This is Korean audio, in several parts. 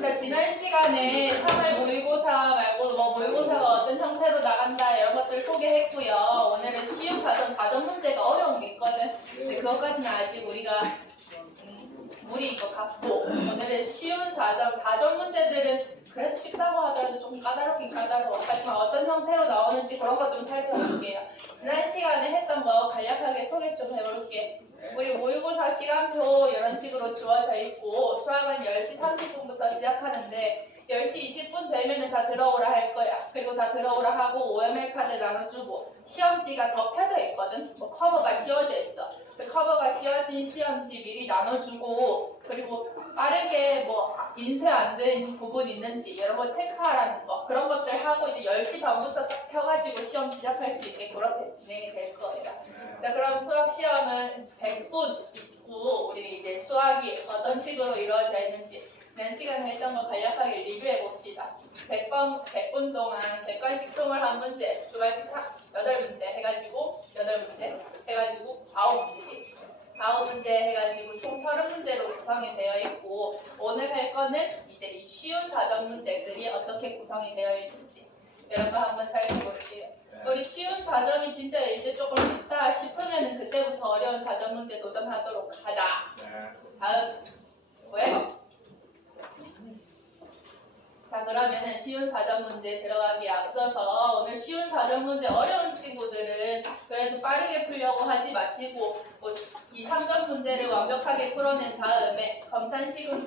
자, 지난 시간에 3월 모의고사 말고 뭐 모의고사가 어떤 형태로 나간다 이런 것들 소개했고요. 오늘은 쉬운 사전 문제가 어려운 게 있거든. 근데 그것까지는 아직 우리가 무리인 것 같고, 오늘은 쉬운 사전 문제들은 그래도 쉽다고 하더라도 조금 까다롭긴 까다로워. 하지만 어떤 형태로 나오는지 그런 것 좀 살펴볼게요. 지난 시간에 했던 거 간략하게 소개 좀 해볼게. 우리 모의고사 시간표 이런 식으로 주어져 있고, 수학은 10시 30분부터 시작하는데 10시 20분 되면은 다 들어오라 할 거야. 그리고 다 들어오라 하고 OMR 카드 나눠주고, 시험지가 덮여져 있거든. 뭐 커버가 씌워져 있어. 그 커버가 씌워진 시험지 미리 나눠주고, 그리고 빠르게 뭐 인쇄 안 된 부분 있는지 이런 거 체크하라는 거, 그런 것들 하고 이제 10시 반부터 딱 펴가지고 시험 시작할 수 있게 그렇게 진행이 될 거예요. 자, 그럼 수학 시험은 100분 있고, 우리 이제 수학이 어떤 식으로 이루어져 있는지 지난 시간에 했던 거 간략하게 리뷰해 봅시다. 100분 동안 객관식 21문제, 주관식 8문제 해가지고 8문제 해가지고 9문제지. 9문제 해가지고 총 30문제로 구성이 되어 있고, 오늘 할 거는 이제 이 쉬운 사전 문제들이 어떻게 구성이 되어 있는지 이런 거 한번 살펴볼게요. 우리 쉬운 사전이 진짜 이제 조금 쉽다 싶으면은 그때부터 어려운 사전 문제 도전하도록 하자. 다음 왜? 자, 그러면은 쉬운 사전 문제 들어가기에 앞서서 오늘 쉬운 사전 문제 어려운 친구들은 그래도 빠르게 풀려고 하지 마시고 뭐 2, 3점 문제를 완벽하게 풀어낸 다음에 검산 시간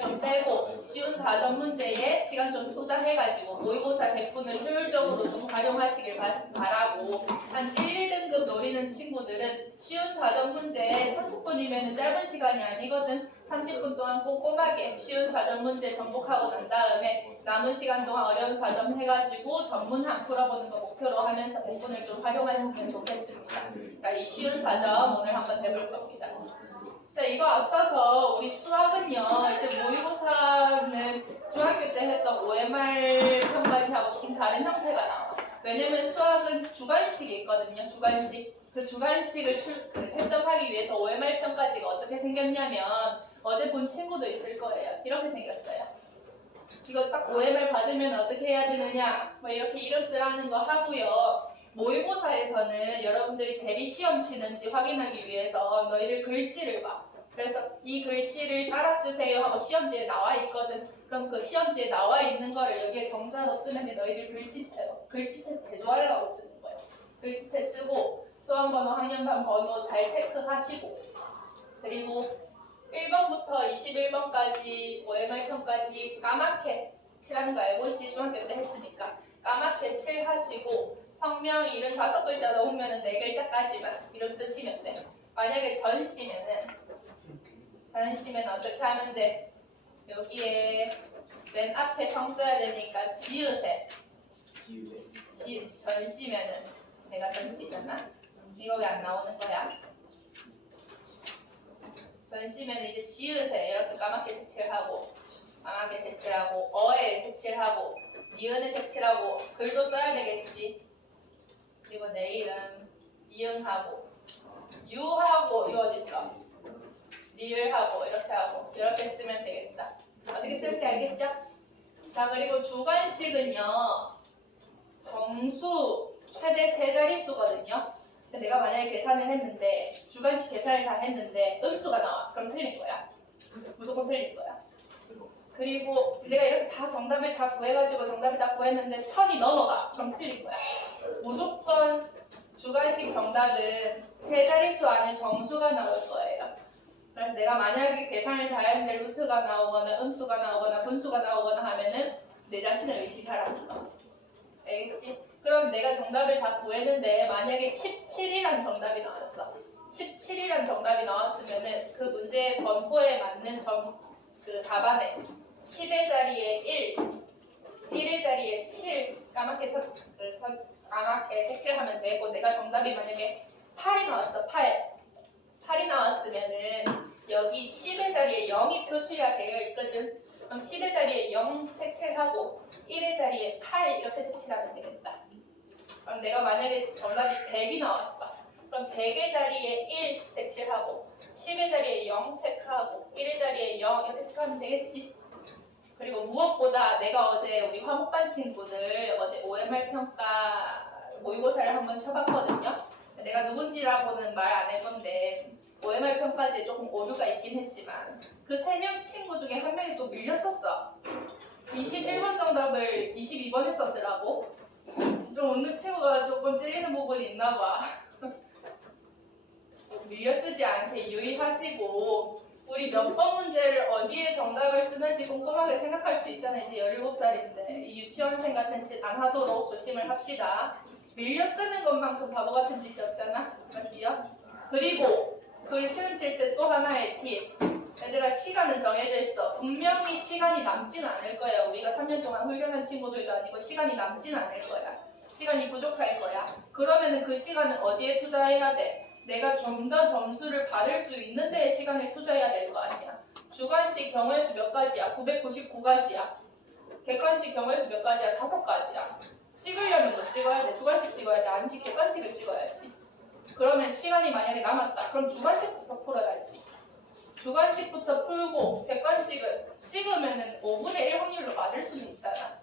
좀 빼고 쉬운 사전 문제에 시간 좀 투자해가지고 모의고사 100분을 효율적으로 좀 활용하시길 바라고, 한 1, 2등급 노리는 친구들은 쉬운 사전 문제에 30분이면 짧은 시간이 아니거든. 30분 동안 꼼꼼하게 쉬운 사전 문제 정복하고 난 다음에 남은 시간 동안 어려운 사전 해가지고 전문항 풀어보는 거 목표로 하면서 100분을 좀 활용했으면 좋겠습니다. 자, 이 쉬운 사전 오늘 한번 해볼 겁니다. 자, 이거 앞서서 우리 수학은요, 이제 모의고사는 중학교 때 했던 OMR 편까지 하고 조금 다른 형태가 나와. 왜냐면 수학은 주관식이 있거든요. 주관식. 그 주관식을 채점하기 위해서 OMR 편까지가 어떻게 생겼냐면, 어제 본 친구도 있을 거예요. 이렇게 생겼어요. 이거 딱 OMR 받으면 어떻게 해야 되느냐, 뭐 이렇게 이름 쓰라는 거 하고요. 모의고사에서는 여러분들이 대리 시험 치는지 확인하기 위해서 너희들 글씨를 봐. 그래서 이 글씨를 따라 쓰세요 하고 시험지에 나와 있거든. 그럼 그 시험지에 나와 있는 거를 여기에 정자로 쓰면 너희들 글씨체 대조하라고 쓰는 거예요. 글씨체 쓰고 수험번호, 학년반 번호 잘 체크하시고, 그리고 1번부터 21번까지 OMR 편까지 까맣게 칠하는 거 알고 있지? 중학교 때 했으니까 까맣게 칠하시고, 성명, 이름 5글자 넣으면 4글자까지만 이름 쓰시면 돼. 만약에 전시면 어떻게 하면 돼? 여기에 맨 앞에 성 써야 되니까 지읒에 전시면은 내가 전시잖아. 이거 왜 안 나오는 거야? 전시면 이제 지읒에 이렇게 까맣게 색칠하고, 어에 색칠하고, 니은에 색칠하고, 글도 써야 되겠지. 그리고 내 이름 이응하고, 유하고, 이거 어딨어? 리을하고 이렇게 쓰면 되겠다. 어떻게 쓸지 알겠죠? 자, 그리고 주관식은요, 정수 최대 3자릿수거든요. 근데 내가 만약에 계산을 했는데, 주관식 계산을 다 했는데 음수가 나와. 그럼 틀린 거야. 무조건 틀린 거야. 그리고 내가 이렇게 다 정답을 다 구해가지고 정답을 다 구했는데 1000이 넘어가. 그럼 틀린 거야. 무조건 주관식 정답은 3자릿수 안에 정수가 나올 거예요. 그래서 내가 만약에 계산을 다 했는데 루트가 나오거나 음수가 나오거나 분수가 나오거나 하면은 내 자신을 의식하라는 거. 알겠지? 그럼 내가 정답을 다 구했는데 만약에 17이란 정답이 나왔어. 17이란 정답이 나왔으면은 그 문제의 번호에 맞는 그 답안에 10의 자리에 1의 자리에 7 까맣게 색칠하면 되고, 내가 정답이 만약에 8이 나왔어. 8이 나왔으면은 여기 10의 자리에 0이 표시가 되어 있거든. 그럼 10의 자리에 0 색칠하고 1의 자리에 8 이렇게 색칠하면 되겠다. 그럼 내가 만약에 정답이 100이 나왔어. 그럼 100의 자리에 1 색칠하고 10의 자리에 0 체크하고 1의 자리에 0 이렇게 체크하면 되겠지? 그리고 무엇보다 내가 어제 우리 화목반 친구들 어제 OMR 평가 모의고사를 한번 쳐봤거든요. 내가 누군지라고는 말 안 할 건데 OMR 평가지에 조금 오류가 있긴 했지만 그 3명 친구 중에 한 명이 또 밀렸었어. 21번 정답을 22번 했었더라고. 좀 웃는 친구가 조금 찔리는 부분이 있나 봐. 밀려 쓰지 않게 유의하시고 우리 몇 번 문제를 어디에 정답을 쓰는지 꼼꼼하게 생각할 수 있잖아요. 이제 17살인데 이 유치원생 같은 짓 안 하도록 조심을 합시다. 밀려 쓰는 것만큼 바보 같은 짓이 없잖아. 맞지요? 그리고 글 시험 칠 때 또 하나의 팁. 얘들아 시간은 정해져 있어. 분명히 시간이 남진 않을 거야. 우리가 3년 동안 훈련한 친구들도 아니고 시간이 남진 않을 거야. 시간이 부족할 거야. 그러면은 그 시간은 어디에 투자해야 돼? 내가 좀 더 점수를 받을 수 있는 데에 시간을 투자해야 될 거 아니야. 주관식 경우의 수 몇 가지야? 999가지야. 객관식 경우의 수 몇 가지야? 5가지야. 찍으려면 뭐 찍어야 돼? 주관식 찍어야 돼? 아니지 객관식을 찍어야지. 그러면 시간이 만약에 남았다. 그럼 주관식부터 풀어야지. 주관식부터 풀고 객관식을 찍으면은 5분의 1 확률로 맞을 수는 있잖아.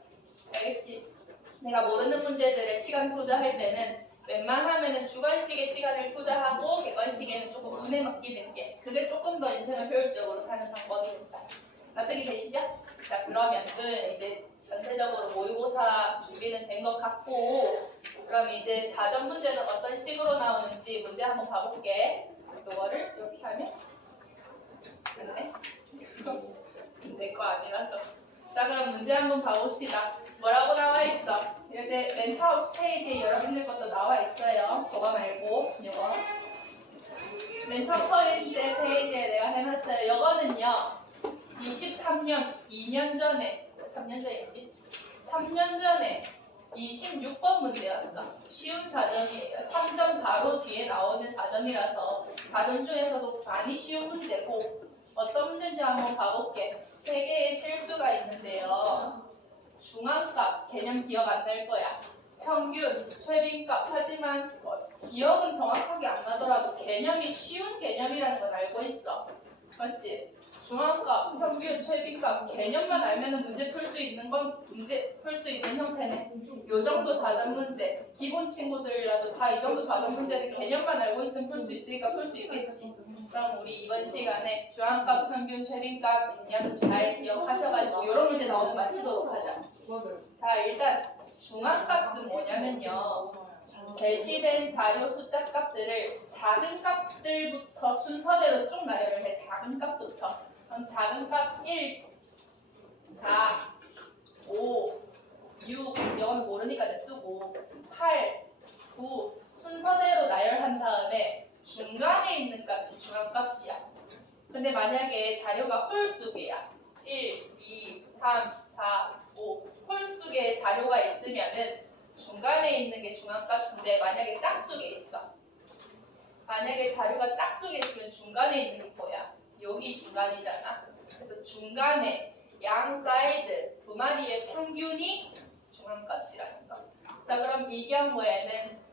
알겠지? 내가 모르는 문제들에 시간 투자할 때는 웬만하면은 주관식에 시간을 투자하고 객관식에는 조금 운에 맡기는 게 그게 조금 더 인생을 효율적으로 사는 방법이니까. 납득이 되시죠? 자 그러면은 이제 전체적으로 모의고사 준비는 된 것 같고 그럼 이제 4점 문제는 어떤 식으로 나오는지 문제 한번 봐볼게. 이거를 이렇게 하면 됐네? 내 거 아니라서. 자 그럼 문제 한번 봐봅시다. 뭐라고 나와 있어? 이제 맨 처음 페이지에 여러분들 것도 나와 있어요. 그거 말고 이거. 맨 첫 번째 페이지에 내가 해놨어요. 이거는요. 23년 2년 전에 3년 전이지? 3년 전에 26번 문제였어. 쉬운 4점이에요. 3점 바로 뒤에 나오는 4점이라서 4점 중에서도 많이 쉬운 문제고 어떤 문제인지 한번 봐볼게. 3개의 실수가 있는데요. 중앙값 개념 기억 안 날 거야. 평균, 최빈값 하지만 기억은 정확하게 안 나더라도 개념이 쉬운 개념이라는 건 알고 있어. 그렇지? 중앙값, 평균, 최빈값 개념만 알면 문제 풀 수 있는 건 문제 풀 수 있는 형태네. 요 정도 4점 문제. 기본 친구들이라도 다 이 정도 4점 문제는 개념만 알고 있으면 풀 수 있으니까 풀 수 있겠지. 그럼 우리 이번 시간에 중앙값, 평균, 최빈값 개념 잘 기억하셔가지고 이런 문제 나오면 맞히도록 하자. 자 일단 중앙값은 뭐냐면요. 제시된 자료 숫자 값들을 작은 값들부터 순서대로 쭉 나열을 해. 작은 값부터. 그럼 작은 값 1, 4, 5, 6 이건 모르니까 냅두고 8, 9 순서대로 나열한 다음에 중간에 있는 값이 중앙값이야. 근데 만약에 자료가 홀수계야. 1, 2, 3, 4, 5 홀수계의 자료가 있으면은 중간에 있는 게 중앙값인데 만약에 짝수계 있어. 만약에 자료가 짝수계 있으면 중간에 있는 게 뭐야? 여기 중간이잖아. 그래서 중간에 양 사이드 두 마리의 평균이 중앙값이라는 거. 자 그럼 이 경우에는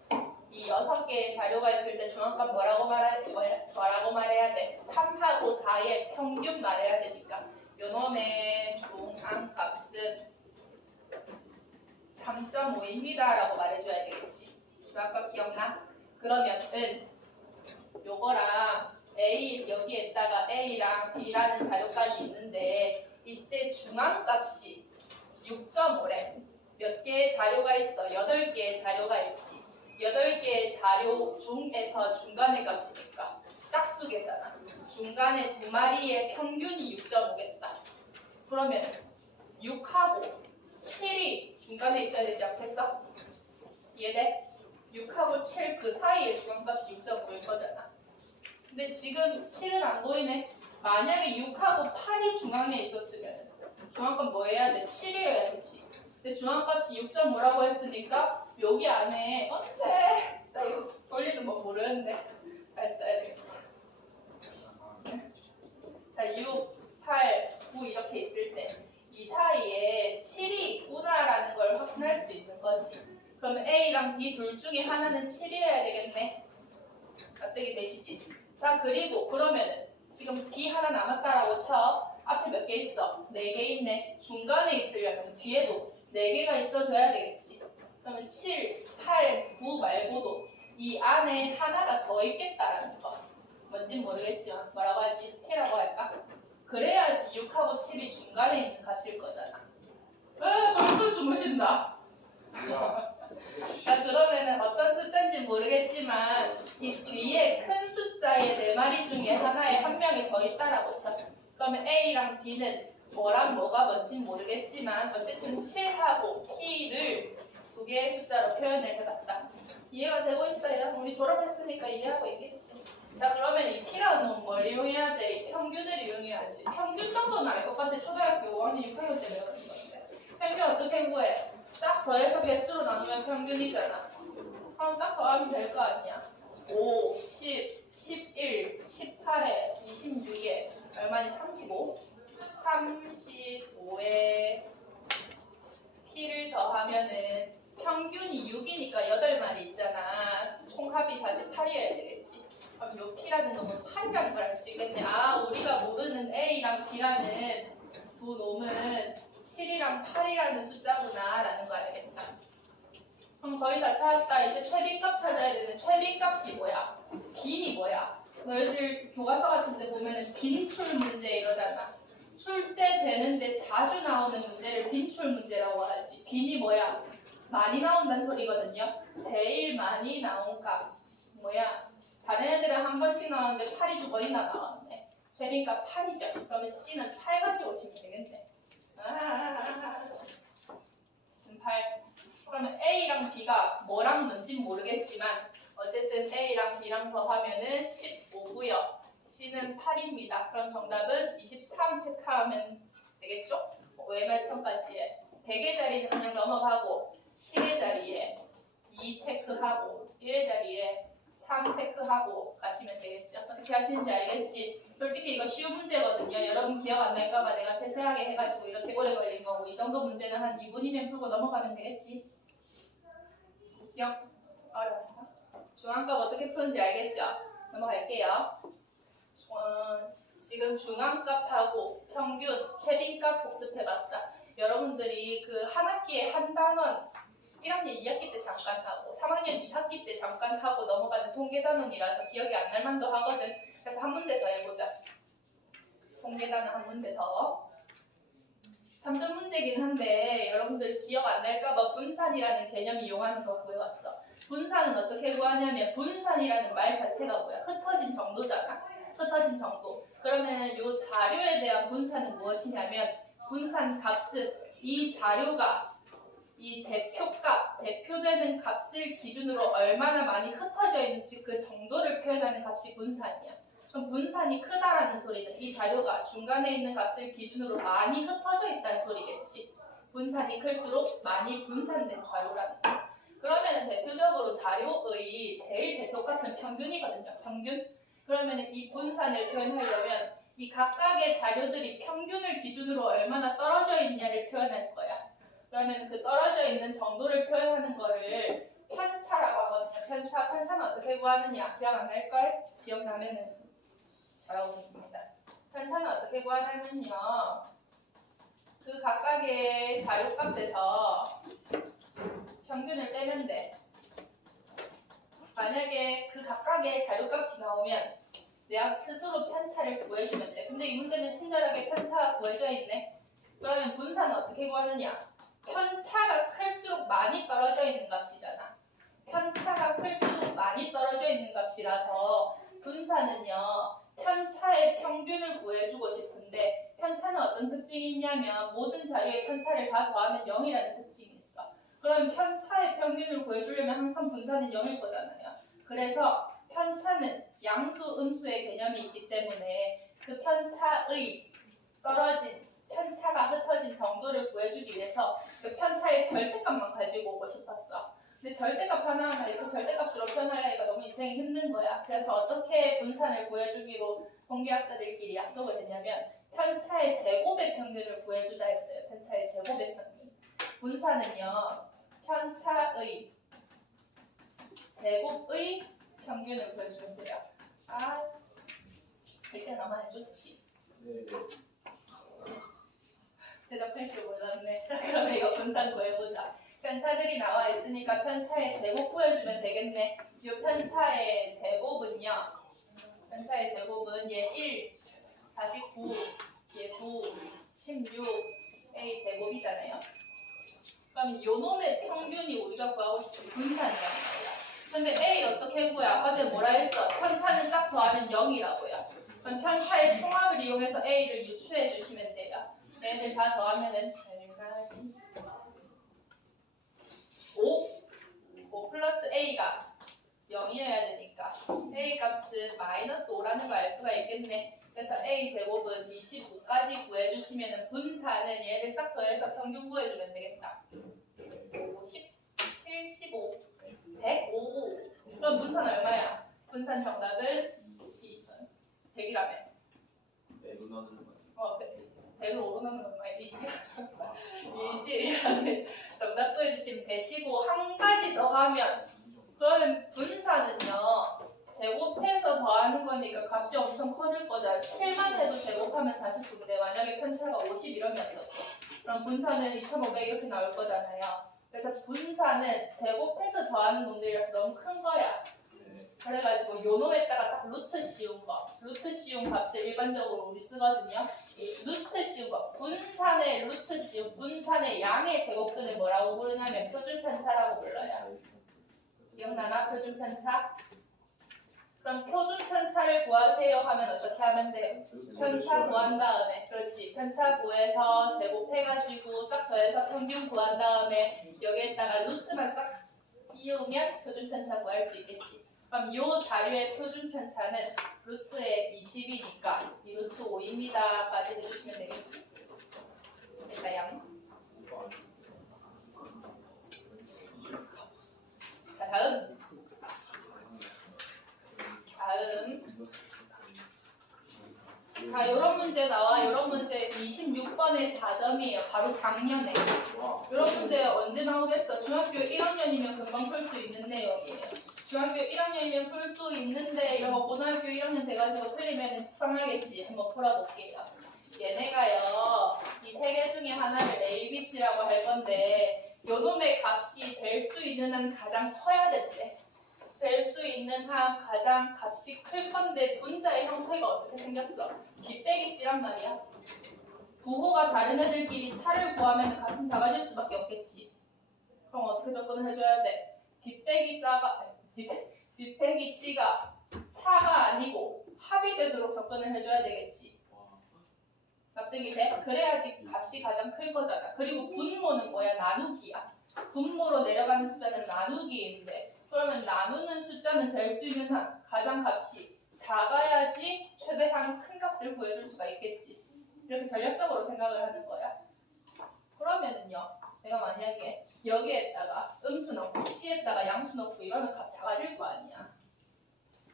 이 6개의 자료가 있을 때 중앙값 뭐라고 말해야 돼? 3하고 4의 평균 말해야 되니까 요놈의 중앙값은 3.5입니다 라고 말해줘야 되겠지. 중앙값 기억나? 그러면은 요거랑 A 여기에다가 A랑 B라는 자료까지 있는데 이때 중앙값이 6.5래. 몇 개의 자료가 있어? 8개의 자료가 있지. 8개의 자료 중에서 중간의 값이니까 짝수계잖아. 중간에 두 마리의 평균이 6.5겠다. 그러면 6하고 7이 중간에 있어야 되지 않겠어? 이해돼? 6하고 7 그 사이에 중앙값이 6.5일 거잖아. 근데 지금 7은 안 보이네. 만약에 6하고 8이 중앙에 있었으면 중앙값 뭐 해야 돼? 7이어야 되지. 근데 중앙값이 6.5라고 했으니까 여기 안에 안돼 나 이거 돌리는 거 모르는데 잘 써야 되겠어. 자 6, 8, 9 이렇게 있을 때 이 사이에 7이 있구나라는 걸 확신할 수 있는 거지. 그러면 A랑 B 둘 중에 하나는 7이어야 되겠네. 납득이 되시지? 자 그리고 그러면은 지금 B 하나 남았다라고 쳐. 앞에 앞에 몇 개 있어? 4개 있네. 중간에 있으려면 뒤에도 4개가 있어줘야 되겠지. 그러면 7, 8, 9 말고도 이 안에 하나가 더 있겠다라는 거. 뭔진 모르겠지만 뭐라고 하지? P라고 할까? 그래야지 6하고 7이 중간에 있는 값일 거잖아. 벌써 주무신다. 자, 그러면은 어떤 숫자인지 모르겠지만 이 뒤에 큰 숫자의 4마리 중에 하나에 한 명이 더 있다라고 쳐. 그러면 A랑 B는 뭐랑 뭐가 뭔지 모르겠지만 어쨌든 7하고 P를 두 개의 숫자로 표현을 해봤다. 이해가 되고 있어요? 우리 졸업했으니까 이해하고 있겠지. 자, 그러면 이 P라는 건 뭘 이용해야 돼? 이 평균을 이용해야지. 평균 정도는 알 것 같아. 초등학교 5학년 6학년 때 배우는 건데. 평균 어떻게 구해? 싹 더해서 개수로 나누면 평균이잖아. 그럼 싹 더하면 될 거 아니야. 5, 10, 11, 18에 26에 얼마니? 35? 35에 P를 더하면은 평균이 6이니까 8마리 있잖아. 총합이 48이어야 되겠지. 그럼 요 P라는 놈은 8이라는 걸 알 수 있겠네. 아, 우리가 모르는 A랑 B라는 두 놈은 7이랑 8이라는 숫자구나 라는 거 알겠다. 그럼 거의 다 찾았다. 이제 최빈값 찾아야 되는 최빈값이 뭐야? 빈이 뭐야? 너희들 교과서 같은 데 보면은 빈출 문제 이러잖아. 출제되는데 자주 나오는 문제를 빈출 문제라고 하지. 빈이 뭐야? 많이 나온다는 소리거든요. 제일 많이 나온 값 뭐야? 다른 애들은 한 번씩 나왔는데 8이 2번이나 나왔네. 최빈값 8이죠. 그러면 C는 8 가지고 오시면 되겠네. 지금 8. 그러면 A랑 B가 뭐랑 뭔진 모르겠지만 어쨌든 A랑 B랑 더하면은 15고요. C는 8입니다. 그럼 정답은 23 체크하면 되겠죠? OMR 평가지에 100의 자리는 그냥 넘어가고 10의 자리에 2 체크하고 1의 자리에 3 체크하고 가시면 되겠죠. 어떻게 하시는지 알겠지? 솔직히 이거 쉬운 문제거든요. 여러분 기억 안 날까봐 내가 세세하게 해가지고 이렇게 오래 걸린 거고 이 정도 문제는 한 2분이면 풀고 넘어가면 되겠지? 기억 어려웠어? 중앙값 어떻게 푸는지 알겠죠? 넘어갈게요. 지금 중앙값하고 평균, 최빈값 복습해봤다. 여러분들이 그 한 학기에 한 단원 1학년 2학기 때 잠깐 하고 3학년 2학기 때 잠깐 하고 넘어가는 통계단원이라서 기억이 안 날 만도 하거든. 그래서 한 문제 더 해보자. 통계단원 한 문제 더. 3점 문제긴 한데 여러분들 기억 안 날까봐 분산이라는 개념 이용하는 거 구해왔어. 분산은 어떻게 구하냐면 분산이라는 말 자체가 뭐야? 흩어진 정도잖아. 흩어진 정도. 그러면 이 자료에 대한 분산은 무엇이냐면 분산 값은 이 자료가 이 대표값, 대표되는 값을 기준으로 얼마나 많이 흩어져 있는지 그 정도를 표현하는 값이 분산이야. 그럼 분산이 크다라는 소리는 이 자료가 중간에 있는 값을 기준으로 많이 흩어져 있다는 소리겠지. 분산이 클수록 많이 분산된 자료라는 거. 그러면 대표적으로 자료의 제일 대표값은 평균이거든요. 평균. 그러면 이 분산을 표현하려면 이 각각의 자료들이 평균을 기준으로 얼마나 떨어져 있냐를 표현할 거야. 그러면 그 떨어져 있는 정도를 표현하는 거를 편차라고 하거든요. 편차는 어떻게 구하느냐? 기억 안 날걸? 기억나면은 잘하고 계십니다. 편차는 어떻게 구하냐면요. 그 각각의 자료값에서 평균을 빼면 돼. 만약에 그 각각의 자료값이 나오면 내가 스스로 편차를 구해주면 돼. 근데 이 문제는 친절하게 편차가 구해져 있네. 그러면 분산은 어떻게 구하느냐? 편차가 클수록 많이 떨어져 있는 값이잖아. 편차가 클수록 많이 떨어져 있는 값이라서 분산은요. 편차의 평균을 구해주고 싶은데 편차는 어떤 특징이 있냐면 모든 자료의 편차를 다 더하면 0이라는 특징이 있어. 그럼 편차의 평균을 구해주려면 항상 분산은 0일 거잖아요. 그래서 편차는 양수, 음수의 개념이 있기 때문에 그 편차의 떨어진 편차가 흩어진 정도를 구해주기 위해서 그 편차의 절대값만 가지고 오고 싶었어. 근데 절대값 하나하나 이렇게 절대값으로 표현하려니까 너무 인생이 힘든 거야. 그래서 어떻게 분산을 구해주기로 통계학자들끼리 약속을 했냐면 편차의 제곱의 평균을 구해주자 했어요. 편차의 제곱의 평균. 분산은요. 편차의 제곱의 평균을 구해주면 돼요. 아, 글씨가 너무 안 좋지. 네. 편차들이 나와 있으니까 편차의 제곱 구해주면 되겠네. 이 편차의 제곱은요. 편차의 제곱은 얘 1, 49, 얘 9, 16, A 제곱이잖아요. 그럼 요 놈의 평균이 우리가 구하고 싶은 분산이란 말이야. 근데 A 어떻게 구해? 아까 전에 뭐라 했어? 편차는 싹 더하면 0이라고요. 그럼 편차의 총합을 이용해서 A를 유추해 주시면 돼요. 얘들 다 더하면은 5 플러스 A가 0이어야 되니까 A 값은 마이너스 5라는 걸 알 수가 있겠네. 그래서 A 제곱은 25까지 구해주시면 분산은 얘를 싹 더해서 평균 구해주면 되겠다. 50, 75, 105. 그럼 분산 얼마야? 분산 정답은 100이라면. 100으로 오르는 건 얼마야? 20이야? 20 이렇게 정답 구해주시면 되시고 한 가지 더 하면 그러면 분산은요 제곱해서 더하는 거니까 값이 엄청 커질 거잖아. 7만 해도 제곱하면 49인데 만약에 편차가 50 이러면 어떡해? 그럼 분산은 2500 이렇게 나올 거잖아요. 그래서 분산은 제곱해서 더하는 놈들이라서 너무 큰 거야. 그래가지고 요 놈에다가 딱 루트 씌운 거, 루트 씌운 값을 일반적으로 우리 쓰거든요. 이 루트 씌운 거, 분산의 루트 씌운 분산의 양의 제곱근을 뭐라고 부르냐면 표준편차라고 불러요. 기억나나? 표준편차? 그럼 표준편차를 구하세요 하면 어떻게 하면 돼요? 편차 구한 다음에, 그렇지, 편차 구해서 제곱해가지고 싹 더해서 평균 구한 다음에 여기에다가 루트만 싹 띄우면 표준편차 구할 수 있겠지. 그럼 이 자료의 표준편차는 루트의 20이니까 이 루트 5입니다 까지 해주시면 되겠지. 일단 양. 자, 다음. 자, 요런 문제 나와. 요런 문제 26번의 4점이에요. 바로 작년에. 요런 문제 언제 나오겠어? 중학교 1학년이면 금방 풀 수 있는 내용이에요. 중학교 1학년이면 풀 수 있는데 이거 고등학교 1학년 돼가지고 틀리면 편하겠지. 한번 풀어볼게요. 얘네가요. 이 세 개 중에 하나를 ABC라고 할 건데 요놈의 값이 될 수 있는 한 가장 커야 된대. 될 수 있는 한 가장 값이 클 건데 분자의 형태가 어떻게 생겼어? B 빼기 C란 말이야. 부호가 다른 애들끼리 차를 구하면 값은 작아질 수밖에 없겠지. 그럼 어떻게 접근을 해줘야 돼? B 빼기 C가 차가 아니고 합이 되도록 접근을 해줘야 되겠지. 납득이 돼? 그래야지 값이 가장 클 거잖아. 그리고 분모는 뭐야? 나누기야. 분모로 내려가는 숫자는 나누기인데 그러면 나누는 숫자는 될 수 있는 한 가장 값이 작아야지 최대한 큰 값을 구해줄 수가 있겠지. 이렇게 전략적으로 생각을 하는 거야. 그러면은요, 내가 만약에 여기에다가 음수 넣고 C에다가 양수 넣고 이러면 값 작아질 거 아니야.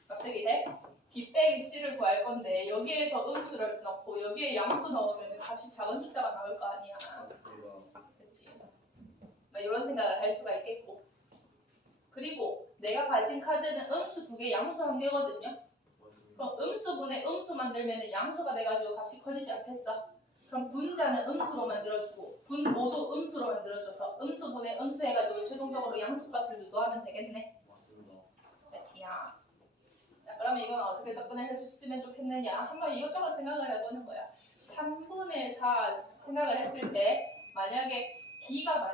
납득이 돼? B 빼기 C를 구할 건데 여기에서 음수를 넣고 여기에 양수 넣으면 값이 작은 숫자가 나올 거 아니야. 그렇지. 이런 생각을 할 수가 있겠고. 그리고 내가 가진 카드는 음수 2개, 양수 1개거든요. 그럼 음수분의 음수 만들면 양수가 돼가지고 값이 커지지 않겠어? 그럼 분자는 음수로 만들어주고 분모도 음수로 만들어줘서 음수분의 음수 해가지고 최종적으로 양수값을 유도하면 되겠네. 맞지야. 자, 그러면 이건 어떻게 접근을 해주시면 좋겠느냐? 한번 이것저것 생각을 해보는 거야. 3분의 4 생각을 했을 때 만약에 B가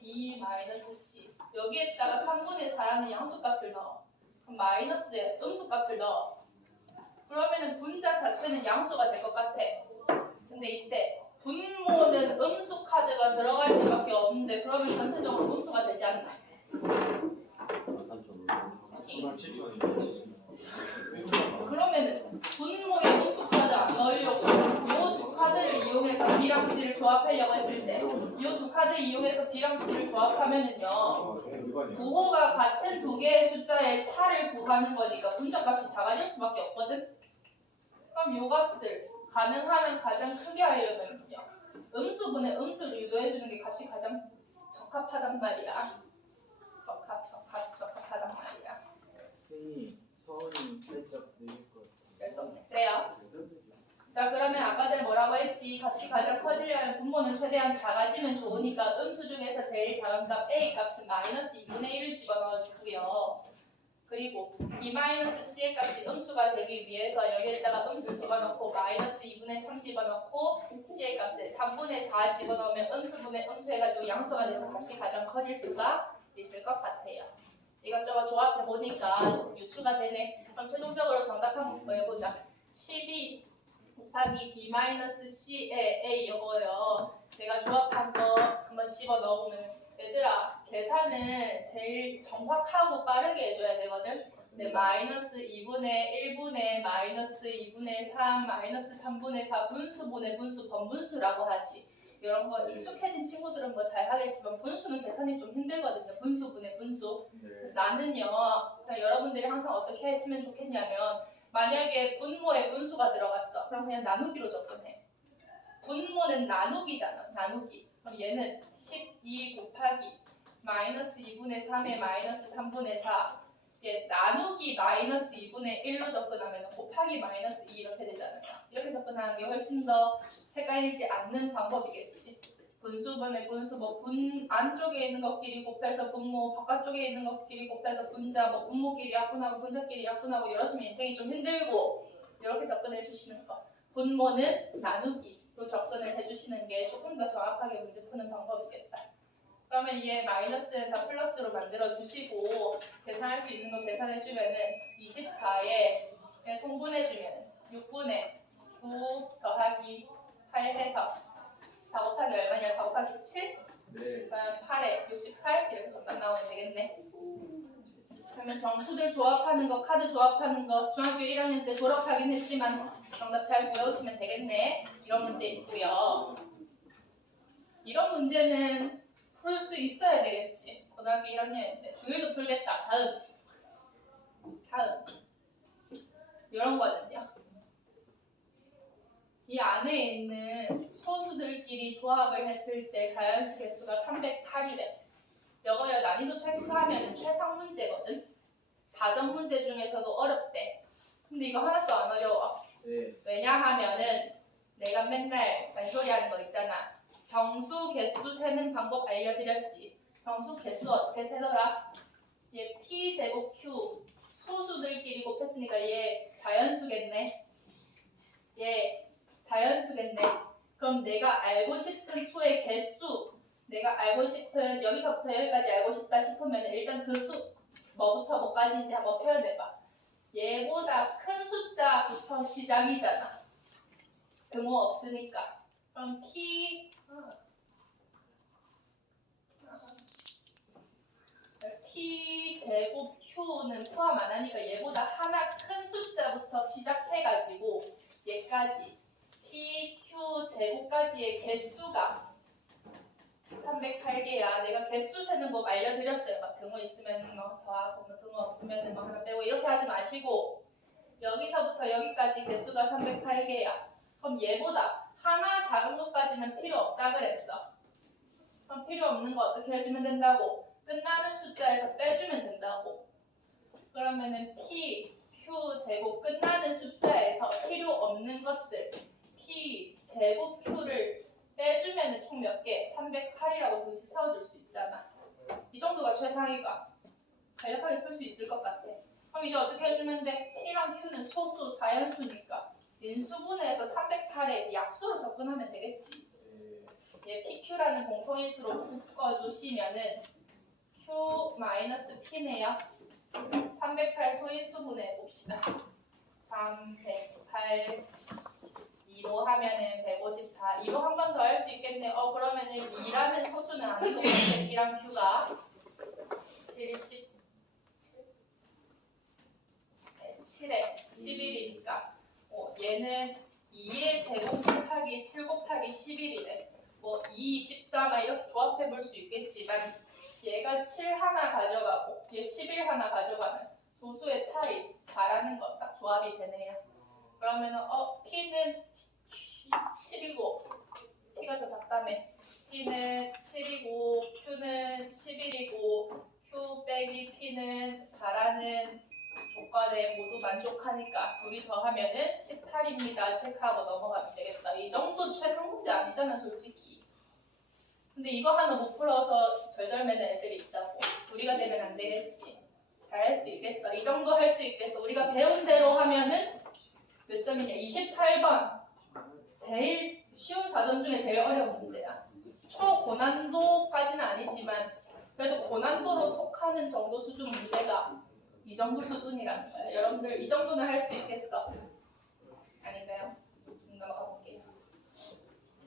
B-C 여기에다가 3분의 4라는 양수값을 넣어. 그럼 마이너스에 음수값을 넣어. 그러면은 분자 자체는 양수가 될 것 같아. 근데 이때 분모는 음수 카드가 들어갈 수밖에 없는데 그러면 전체적으로 음수가 되지 않나? 그러면은 분모에 음수 카드 안 넣으려고 이 두 카드를 이용해서 B랑 C를 조합하려고 했을 때 이 두 카드 이용해서 B랑 C를 조합하면은요 부호가 같은 두 개의 숫자의 차를 구하는 거니까 분자 값이 작아질 수밖에 없거든. 그럼 이 값을 가능한 한 가장 크게 하려면요 음수분의 음수를 유도해주는 게 값이 가장 적합하단 말이야. 적합하단 말이야. 선생님, 서울이 살짝 내릴 것 같아요. 될 수 없네. 그래요. 자 그러면 아까 전에 뭐라고 했지? 값이 가장 커지려면 분모는 최대한 작아지면 좋으니까 음수 중에서 제일 작은 값 A 값은 마이너스 2분의 1을 집어넣어 주고요. 그리고 B-C의 값이 음수가 되기 위해서 여기에다가 음수 집어넣고 마이너스 2분의 3 집어넣고 C의 값을 3분의 4 집어넣으면 음수분의 음수 해가지고 양수가 돼서 값이 가장 커질 수가 있을 것 같아요. 이것저것 조합해보니까 유추가 되네. 그럼 최종적으로 정답 한번 해보자. 12 곱하기 B-C의 A 이거요. 내가 조합한 거 한번 집어넣으면 얘들아 계산은 제일 정확하고 빠르게 해줘야 되거든. 네, 마이너스 2분의 1분의 마이너스 2분의 3 마이너스 3분의 4 분수분의 분수 번분수라고 하지. 이런 거 익숙해진 친구들은 뭐 잘 하겠지만 분수는 계산이 좀 힘들거든요. 분수분의 분수. 그래서 나는요 그냥 여러분들이 항상 어떻게 했으면 좋겠냐면 만약에 분모에 분수가 들어갔어. 그럼 그냥 나누기로 접근해. 분모는 나누기잖아. 나누기. 그럼 얘는 12 곱하기 마이너스 2분의 3에 마이너스 3분의 4. 얘 나누기 마이너스 2분의 1로 접근하면 곱하기 마이너스 2 이렇게 되잖아요. 이렇게 접근하는 게 훨씬 더 헷갈리지 않는 방법이겠지. 분수분의 분수 뭐 분 안쪽에 있는 것끼리 곱해서 분모 바깥쪽에 있는 것끼리 곱해서 분자 뭐 분모끼리 약분하고 분자끼리 약분하고 이러시면 인생이 좀 힘들고 이렇게 접근해 주시는 거. 분모는 나누기로 접근을 해주시는 게 조금 더 정확하게 문제 푸는 방법이겠다. 그러면 얘 마이너스는 다 플러스로 만들어 주시고 계산할 수 있는 거 계산해 주면은 24에 그냥 통분해 주면 6분의 9 더하기 8 해서 4 곱하기 얼마냐? 4 곱하기 17? 네. 그러면 8에 68 이렇게 정답 나오면 되겠네. 그러면 정수들 조합하는 거, 카드 조합하는 거 중학교 1학년 때 졸업하긴 했지만 정답 잘 외우시면 되겠네. 이런 문제 있고요. 이런 문제는 풀 수 있어야 되겠지. 고등학교 1학년인데 중1도 풀겠다. 다음 이런 거는요. 이 안에 있는 소수들끼리 조합을 했을 때 자연수 개수가 308이래. 이거요 난이도 체크하면 최상 문제거든. 4점 문제 중에서도 어렵대. 근데 이거 하나도 안 어려워. 네. 왜냐하면은 내가 맨날 잔소리하는 거 있잖아. 정수 개수 세는 방법 알려드렸지. 정수 개수 어떻게 세더라? 얘 P 제곱 Q 소수들끼리 곱했으니까 얘 자연수겠네. 얘 자연수겠네. 그럼 내가 알고 싶은 수의 개수, 내가 알고 싶은 여기서부터 여기까지 알고 싶다 싶으면 일단 그 수 뭐부터 뭐까지인지 한번 표현해봐. 얘보다 큰 숫자부터 시작이잖아. 등호 없으니까. 그럼 P 제곱 Q는 포함 안 하니까 얘보다 하나 큰 숫자부터 시작해가지고 얘까지 P, Q 제곱까지의 개수가 308개야. 내가 개수 세는 법 알려드렸어요. 막 등호 있으면 뭐 더하고 뭐 등호 없으면 뭐 하나 빼고 이렇게 하지 마시고 여기서부터 여기까지 개수가 308개야. 그럼 얘보다 하나 작은 것까지는 필요 없다 그랬어. 그럼 필요 없는 거 어떻게 해주면 된다고? 끝나는 숫자에서 빼주면 된다고. 그러면은 P, Q 제곱 끝나는 숫자에서 필요 없는 것들 P 제곱 Q를 빼주면 총 몇 개? 308이라고 등식 세워줄 수 있잖아. 이 정도가 최상위가. 간략하게 풀 수 있을 것 같아. 그럼 이제 어떻게 해주면 돼? P랑 Q는 소수, 자연수니까 인수분해해서 308에 약수로 접근하면 되겠지. 얘 PQ라는 공통인수로 묶어주시면은 Q-P네요. 308 소인수분해 봅시다. 308 2로 하면은 154. 2로 한 번 더 할 수 있겠네. 그러면은 2라는 소수는 아닌 것 같아. P랑 Q가 70 7에 11이니까 얘는 2의 제곱 곱하기 7 곱하기 11이네. 뭐 2, 14 막 이렇게 조합해 볼 수 있겠지만 얘가 7 하나 가져가고 얘 11 하나 가져가면 도수의 차이 4라는 거 딱 조합이 되네요. 그러면은 P는 7이고 P가 더 작다며. P는 7이고 Q는 11이고 Q 빼기 P는 4라는 조건이 번에 모두 만족하니까 둘이 더하면은 18입니다. 체크하고 넘어가면 되겠다. 이 정도 최상 문제 아니잖아 솔직히. 근데 이거 하나 못 풀어서 절절매는 애들이 있다고. 우리가 되면 안 되겠지. 잘할 수 있겠어. 이 정도 할 수 있겠어. 우리가 배운 대로 하면은 몇 점이냐? 28번. 제일 쉬운 4점 중에 제일 어려운 문제야. 초고난도까지는 아니지만 그래도 고난도로 속하는 정도 수준 문제가 이 정도 수준이라는 거야. 여러분들 이 정도는 할 수 있겠어? 아닌가요? 넘어가 볼게요.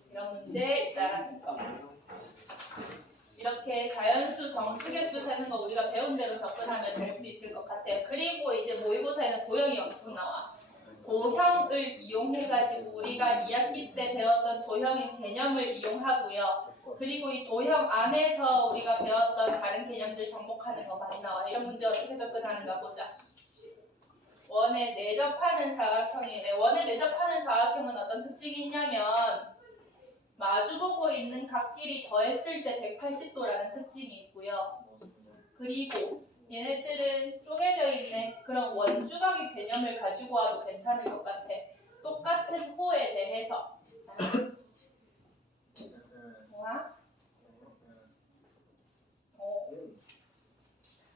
이런 문제 따라쓸 거. 이렇게 자연수, 정수계수 세는 거 우리가 배운 대로 접근하면 될 수 있을 것 같아요. 그리고 이제 모의고사에는 도형이 엄청 나와. 도형을 이용해가지고 우리가 2학기 때 배웠던 도형의 개념을 이용하고요. 그리고 이 도형 안에서 우리가 배웠던 다른 개념들 정복하는 거 많이 나와. 이런 문제 어떻게 접근하는가 보자. 원에 내접하는 사각형이래. 원에 내접하는 사각형은 어떤 특징이 있냐면 마주보고 있는 각끼리 더했을 때 180도라는 특징이 있고요. 그리고 얘네들은 쪼개져 있네. 그럼 원주각의 개념을 가지고 와도 괜찮을 것 같아. 똑같은 호에 대해서 뭐야?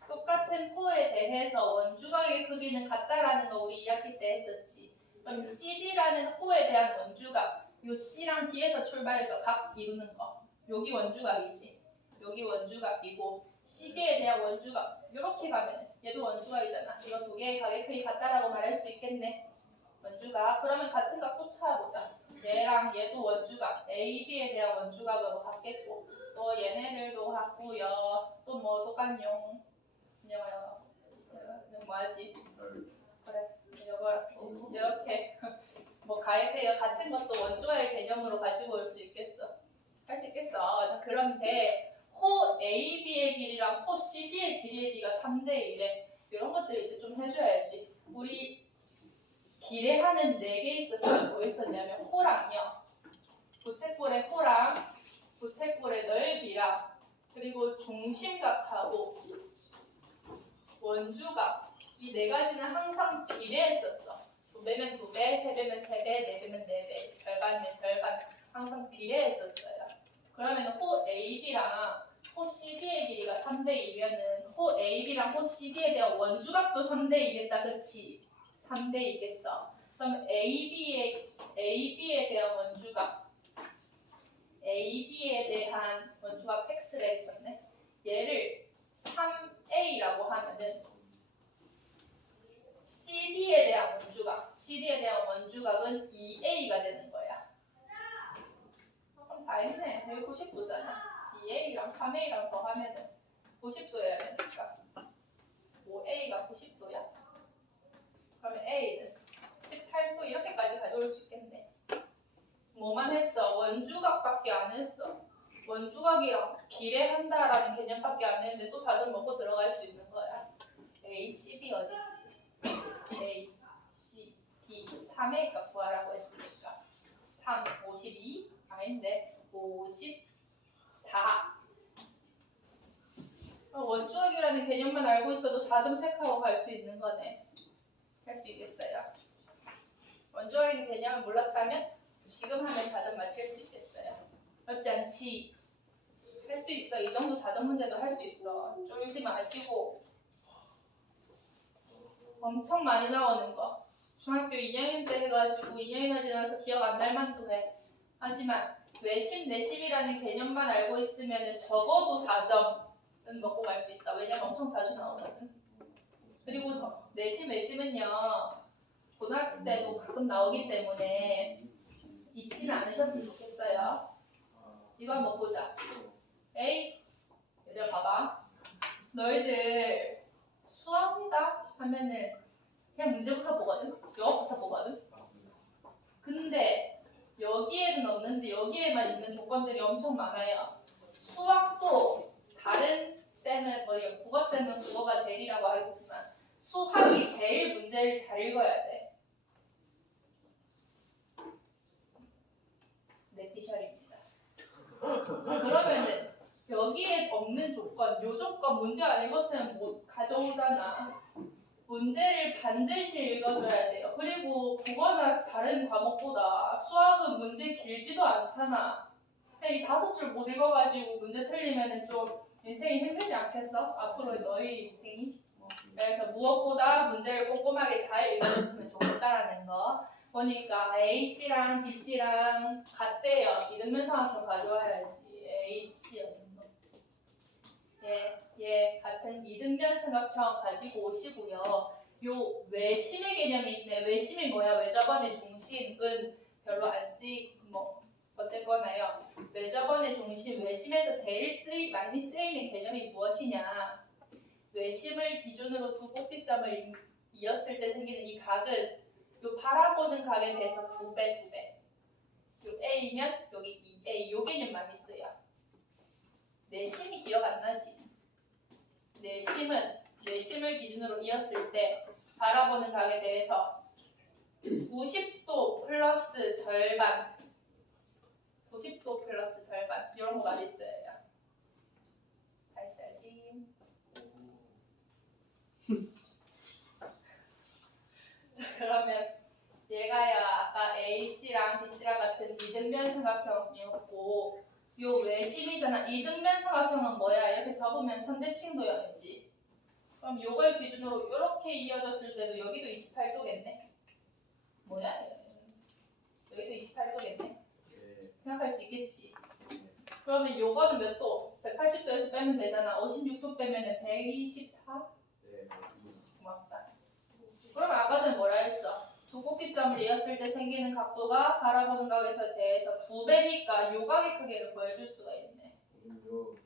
똑같은 호에 대해서 원주각의 크기는 같다라는 거 우리 2학기 때 했었지. 그럼 CD라는 호에 대한 원주각, 요 C랑 D에서 출발해서 각 이루는 거. 여기 원주각이지. 여기 원주각이고 CD에 대한 원주각. 이렇게 가면 얘도 원주각이잖아. 이거 두 개의 각의 크기 같다라고 말할 수 있겠네. 원주각. 그러면 같은 각 또 찾아보자. 얘랑 얘도 원주각. A, B에 대한 원주각으로 같겠고 또 얘네들도 같고요. 또 뭐 똑같용. 그냥 뭐하지? 그래. 이거 이렇게 뭐 가액회가 같은 것도 원주각의 개념으로 가지고 올 수 있겠어? 할 수 있겠어. 자, 그런데 호 AB의 길이랑 호 CD의 길이의 비가 3대 1에 이런 것들 이제 좀 해줘야지. 우리 비례하는 4개 있었어요. 뭐 있었냐면 호랑요. 부채꼴의 호랑, 부채꼴의 넓이랑 그리고 중심각하고 원주각 이 4가지는 항상 비례했었어. 2배면 2배, 3배면 3배, 4배면 4배, 절반이면 절반 항상 비례했었어요. 그러면 호 AB랑 호 CD의 길이가 3대 2면은 호 AB랑 호 CD에 대한 원주각도 3대 2겠다, 그렇지? 3대 2겠어. 그럼 AB에 대한 원주각, AB에 대한 원주각 X가 있었네. 얘를 3A라고 하면은 CD에 대한 원주각은 2A가 되는 거야. 그럼 다 했네. 여기 90도잖아. 2A랑 3A랑 더하면은 90도여야 되니까 5A가 90도야. 그러면 A는 18도 이렇게까지 가져올 수 있겠네. 뭐만 했어? 원주각밖에 안 했어. 원주각이랑 비례한다라는 개념밖에 안 했는데 또 4점 먹고 들어갈 수 있는 거야. A, C, B 어디 있어? A, C, B 3의 값 구하라고 했으니까 3, 52 아닌데 54. 원주각이라는 개념만 알고 있어도 4점 체크하고 갈 수 있는 거네. 할 수 있겠어요? 원주각의 개념을 몰랐다면 지금 하면 4점 맞힐 수 있겠어요? 어렵지 않지? 할 수 있어. 이 정도 4점 문제도 할 수 있어. 쫄지 마시고. 엄청 많이 나오는 거. 중학교 2학년 때 해가지고 2학년 지나서 기억 안 날 만도 해. 하지만 외심, 내심이라는 개념만 알고 있으면 적어도 4점은 먹고 갈 수 있다. 왜냐면 엄청 자주 나오거든. 그리고 내심, 외심은요. 고등학교 때도 가끔 나오기 때문에 잊지는 않으셨으면 좋겠어요. 이거 한번 보자. 에이, 얘들 봐봐. 너희들 수학이다 하면은 그냥 문제부터 보거든. 영어부터 보거든. 근데 여기에는 없는데 여기에만 있는 조건들이 엄청 많아요. 수학도 다른 쌤은 국어쌤은 국어가 제일이라고 하겠지만 수학이 제일 문제를 잘 읽어야 돼. 내피셜입니다. 그러면은 여기에 없는 조건, 요 조건 문제 안 읽었으면 못 가져오잖아. 문제를 반드시 읽어줘야 돼요. 그리고 국어나 다른 과목보다 수학은 문제 길지도 않잖아. 근데 이 5줄 못 읽어가지고 문제 틀리면은 좀 인생이 힘들지 않겠어? 앞으로 너희 인생이? 그래서 무엇보다 문제를 꼼꼼하게 잘 읽어줬으면 좋겠다라는 거. 보니까 A씨랑 B씨랑 같대요. 이등변삼각형 가져와야지. A씨였는 거. 예, 같은 이등변삼각형 가지고 오시고요. 요 외심의 개념이 있네. 외심이 뭐야? 외접원의 중심은 별로 안 쓰이고 뭐 어쨌거나요. 외접원의 중심, 외심에서 제일 많이 쓰이는 개념이 무엇이냐? 외심을 기준으로 두 꼭지점을 이었을 때 생기는 이 각은 요 바라보는 각에 대해서 2배. 요 A면 여기 2A. 요 개념 많이 써요. 내심이 기억 안 나지? 내심을 기준으로 이었을 때 바라보는 각에 대해서 90도 플러스 절반 90도 플러스 절반 이런 거 많이 써요. 잘 써야지. 자, 그러면 얘가야 아까 A씨랑 B씨랑 같은 이등변 삼각형이었고 요 외심이잖아. 이등변 삼각형은 뭐야? 이렇게 접으면 선대칭도형이지. 그럼 요걸 기준으로 이렇게 이어졌을 때도 여기도 28도겠네. 뭐야? 여기도 28도겠네. 생각할 수 있겠지. 그러면 요거는 몇 도? 180도에서 빼면 되잖아. 56도 빼면은 124? 네, 맞습니다. 고맙다. 그러면 아까 전에 뭐라 했어? 두 꼭지점을 이었을 때 생기는 각도가 바라보는 각에서 대해서 2배니까 요각의 크기를 보여줄 수가 있네. 오십육.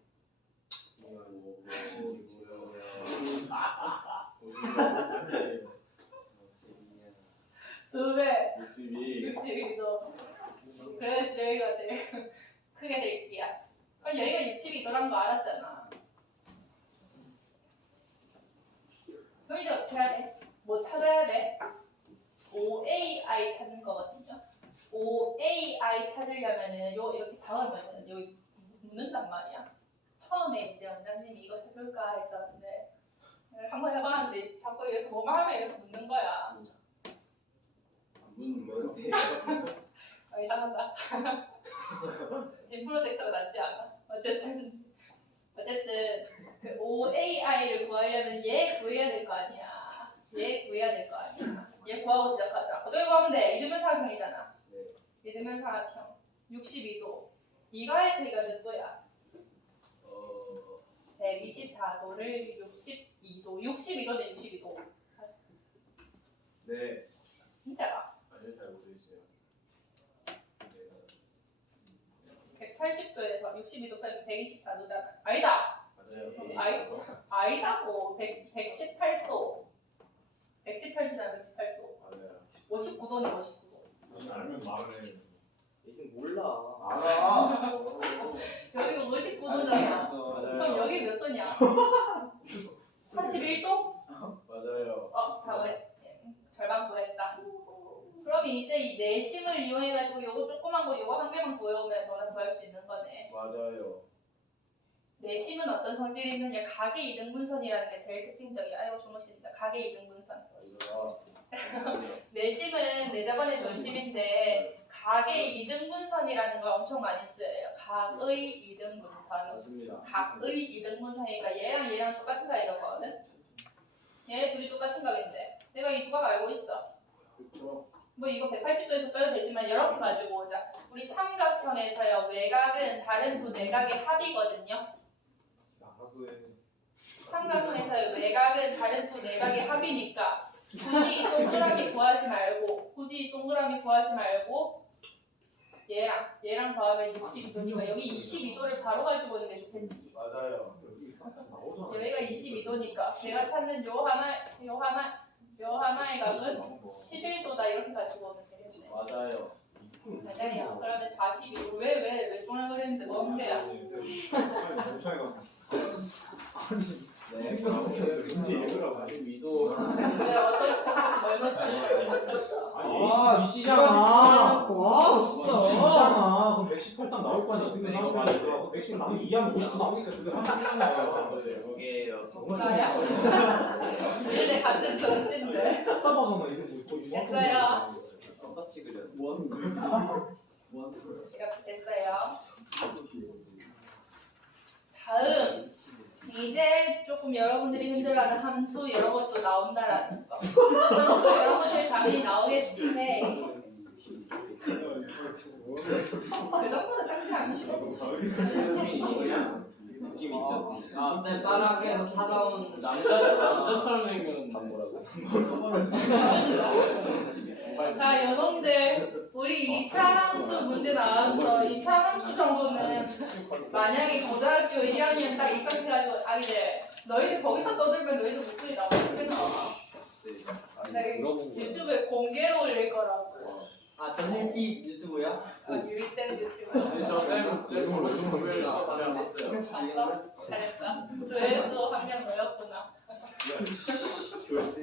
두 배. 62. 62도. 그래서 여기가 제일 크게 될게야. 그럼 여기가 62도란 거 알았잖아. 그럼 이제 어떻게 해야 돼? 뭐 찾아야 돼? OAI 찾는 거거든요. OAI 찾으려면은 요 이렇게 박으면은 여기 묻는단 말이야. 처음에 이제 원장님이 이거 찾을까 했었는데 한번 해봤는데 자꾸 이렇게 뭐만 하면 이렇게 묻는 거야. 안 묻는 거요? 이상하다. 이 프로젝터가 낫지 않아. 어쨌든 그 OAI를 구하려면 얘 구해야 될 거 아니야. 얘 구해야 될 거 아니야. 얘 구하고 시작하자. 어떻게 구하면 돼? 이등변 사각형이잖아. 네. 이등변 사각형 62도. 이가의 크기가 몇 도야? 124도를 62도. 62도는 62도. 네. 힘들어. 아니요, 잘 모르겠어요. 180도에서 62도 빼면 124도잖아. 아니다. 맞아요. 아니다고. 118도. 118도잖아. 118도. 맞아요. 59도네 59도. 알면 말해. 이게 몰라. 알아. 여기가 59도잖아. 그럼 여기 몇 도냐? 31도? 맞아요. 다 절반 구했다. 그럼 이제 이 내심을 이용해가지고 요거 조그만 거 요거 한 개만 구해오면 저는 구할 수 있는 거네. 맞아요. 내심은 어떤 성질이 있느냐? 각의 이등분선이라는 게 제일 특징적이야. 아이고 주무십니다. 각의 이등분선. 내심은 내접원의 중심인데 각의 이등분선이라는 걸 엄청 많이 써요. 각의 이등분선. 맞습니다. 각의 이등분선이니까 얘랑 얘랑 똑같은 각이거든. 얘 둘이 똑같은 각인데 내가 이 두 각 알고 있어. 그렇죠. 뭐 이거 180도에서 빼도 되지만 이렇게 가지고 오자. 우리 삼각형에서요 외곽은 다른 두 내각의 합이거든요. 알아서 해. 삼각형에서의 외곽은 다른 두 내각의 합이니까 굳이 이 동그라미 구하지 말고 얘랑 더하면 62도니까 여기 22도를 바로 가지고 오는 게 좋겠지. 맞아요. 여기가 22도니까 내가 찾는 요 하나의 각은 11도다 이렇게 가지고 오면 되겠네. 맞아요. 맞아요. 그러면 42도. 왜 쪼물거리는데 뭐 문제야? 네. 왠지 얘기라고 42도. 내가 뭘 넣었어? 아, 이씨잖아. 아, 진짜. 이씨잖아. 그럼 118딱 나올 거 아니야. 어떻게 생각하면서 110 나오면 2하면 59 나오니까 그게 31이잖아요. 저게요. 나야? 얘네 같은 정신데. 답답하잖아. 이거 뭐 거의 중학교. 됐어요. 똑같이 그려. 이렇게 됐어요. 다음 이제 조금 여러분들이 힘들어하는 함수 이런 것도 나온다라는 거. 함수 이런 것들 당연히 나오겠지. 헤이. 그 정도는 딱지 않죠. 느낌 있죠. 아, 근데 따라하기에서 찾아온 남자처럼 생기면 난 뭐라고? 자, 여러분들 우리 2차 함수 문제 나왔어. 2차 함수 정도는 만약에 고등학교 1학년 딱 입학해가지고 아기들 너희들 거기서 떠들면 너희들 목소리 나와. 크게 나와. 네, 유튜브에 공개로 올릴 거라고. 아, 전해티 유튜브야? 유리쌤 유튜브. 저쌤 공부를 제가 봤어요. 봤어? 잘했다. 조회수 한 명 너였구나.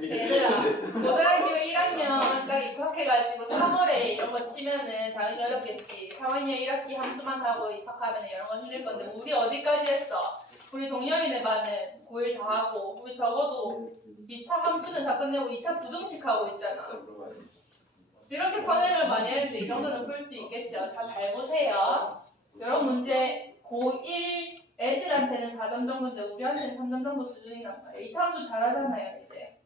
얘들아, 고등학교 1학년 딱 입학해가지고 3월에 이런 거 치면은 당연히 어렵겠지. 4학년 1학기 함수만 하고 입학하면 이런 건 힘들 건데 우리 어디까지 했어? 우리 동영이네 반은 고1 다 하고 우리 적어도 2차 함수는 다 끝내고 2차 부등식 하고 있잖아. 이렇게 선행을 많이 했는데 이 정도는 풀 수 있겠죠. 자, 잘 보세요. 이런 문제 고1 애들한테는 4점 정도인데 우리한테는 3점 정도 수준이란 말이에요. 2차 함수 잘하잖아요, 이제.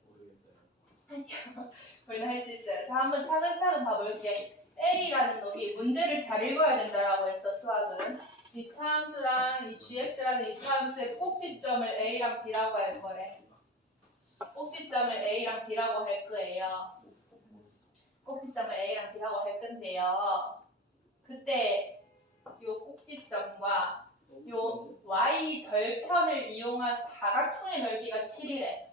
우리는 할 수 있어요. 자, 한번 차근차근 봐볼게. A라는 놈이 문제를 잘 읽어야 된다라고 했어, 수학은. 2차 함수랑 이 gx라는 2차 함수의 꼭지점을 A랑 B라고 할 거래. 꼭지점을 A랑 B라고 할 거예요. 꼭지점을 A랑 B라고 할 건데요. 그때 요 꼭지점과 요 y 절편을 이용한 사각형의 넓이가 7이래.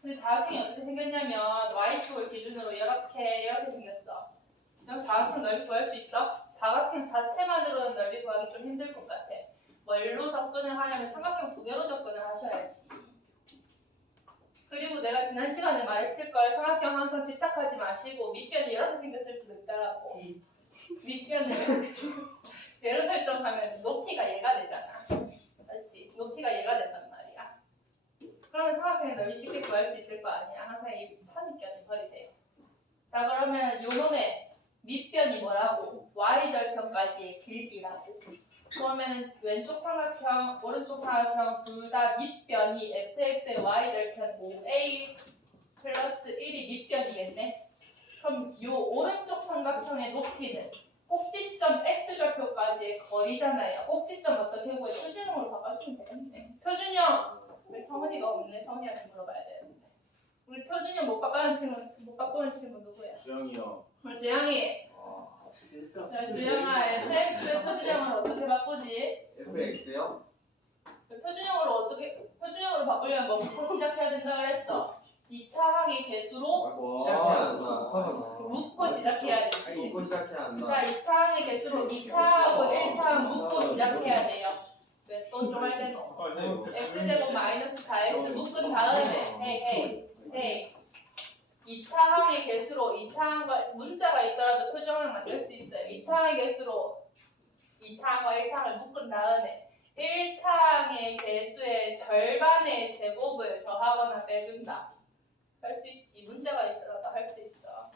근데 사각형이 어떻게 생겼냐면 y축을 기준으로 이렇게 생겼어. 그럼 사각형 넓이 구할 수 있어? 사각형 자체만으로는 넓이 구하기 좀 힘들 것 같아. 뭘로 접근을 하냐면 삼각형 두 개로 접근을 하셔야지. 그리고 내가 지난 시간에 말했을걸 삼각형 항상 집착하지 마시고 밑변이 이렇게 생겼을 수도 있더라고. 밑변을 얘로 설정하면 높이가 얘가 되잖아. 맞지? 높이가 얘가 된단 말이야. 그러면 삼각형의 넓이 쉽게 구할 수 있을 거 아니야. 항상 이 선입견을 버리세요. 자, 그러면 요 놈의 밑변이 뭐라고? y절편까지의 길이라고. 그러면 왼쪽 삼각형, 오른쪽 삼각형 둘 다 밑변이 fx의 y절편 5a 플러스 1이 밑변이겠네. 그럼 요 오른쪽 삼각형의 높이는 꼭지점 x절표까지의 거리잖아요. 꼭지점 어떻게 구해? 표준형으로 바꿔주면 되겠네. 표준형! 왜 성은이가 없네? 성은이한테 물어봐야 되는데. 우리 표준형 못 바꾸는 친구 누구야? 주영이요. 주영이. 진짜. 자, 주영아, fx 표준형을 어떻게 바꾸지? FX요? 표준형으로 바꾸려면 뭐부터 시작해야 된다 그랬어? 2차 항의 개수로 시작해야 한다. 묶고 시작해야 되지. 아니, 이거 시작해야 한다. 자, 2차 항의 개수로 2차하고 1차항 묶고 시작해야 돼요. 왜 또 좀 할 때노? x제곱 마이너스 4x 묶은 다음에 헤이 2차 항의 개수로 2차 항과 문자가 있더라도 표준항 만들 수 있어요. 2차 항의 개수로 2차 항과 1차항을 묶은 다음에 1차항의 개수의 절반의 제곱을 더하거나 빼준다. 할 수 있지. 문자가 있어도 할 수 있어.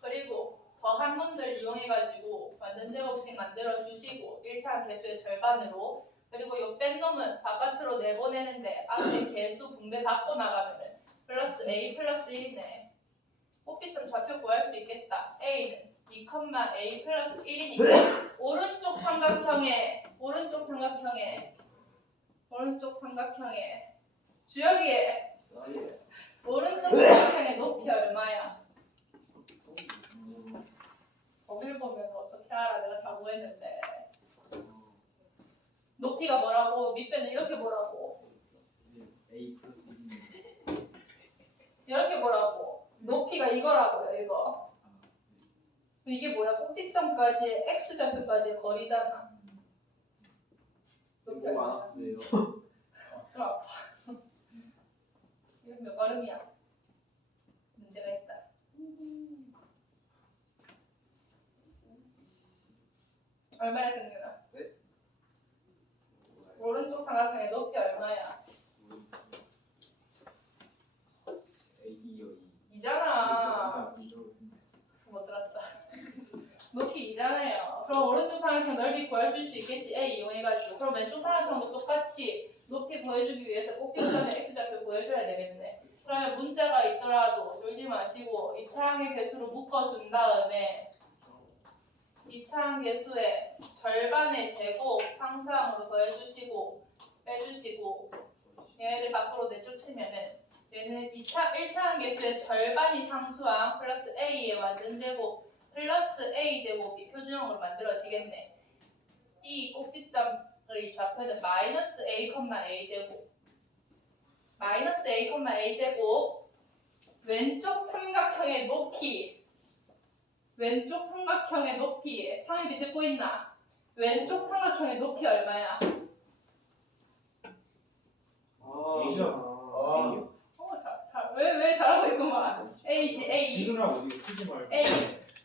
그리고 더한 놈들 이용해가지고 완전 제곱식 만들어주시고 1차항 개수의 절반으로 그리고 요 뺀 놈은 바깥으로 내보내는데 앞에 개수 분배 받고 나가면은 플러스 a 플러스 1이네. 꼭지점 좌표 구할 수 있겠다. a는 2, a 플러스 1이니까 오른쪽 삼각형의 주역이의 오른쪽 삼각형의 높이 얼마야? 거기를 보면 어떻게 알아? 내가 다 구했는데 높이가 뭐라고? 밑변은 이렇게 보라고. 이렇게 보라고. 높이가 이거라고요. 이거. 이게 뭐야? 꼭지점까지의 x절표까지의 거리잖아. 높이 이거 안 얼마야? 아프세요? 좀 아파. 이거 몇 걸음이야? 문제가 있다. 얼마야 승윤아? 네? 오른쪽 삼각형의 높이 얼마야? 이잖아. 못 들었다. 높이 2잖아요. 그럼 오른쪽 삼각형 넓이 구해줄 수 있겠지. A 이용해가지고. 그럼 왼쪽 삼각형도 똑같이 높이 구해주기 위해서 꼭지점의 x좌표 구해줘야 되겠네. 그러면 문자가 있더라도 졸지 마시고 이차항의 개수로 묶어준 다음에 이차항 개수의 절반의 제곱 상수항으로 더해주시고 빼주시고 얘네들 밖으로 내쫓으면은 얘는 1차항 개수의 절반이 상수항 플러스 a의 완전 제곱 플러스 a 제곱이 표준형으로 만들어지겠네. 이 꼭지점의 좌표는 마이너스 a, a 제곱 마이너스 a, a 제곱 왼쪽 삼각형의 높이 상엽이 듣고 있나? 왼쪽 삼각형의 높이 얼마야? 왜 잘하고 있구만. A지 A. 지금이랑 어디 쓰지 말고. A.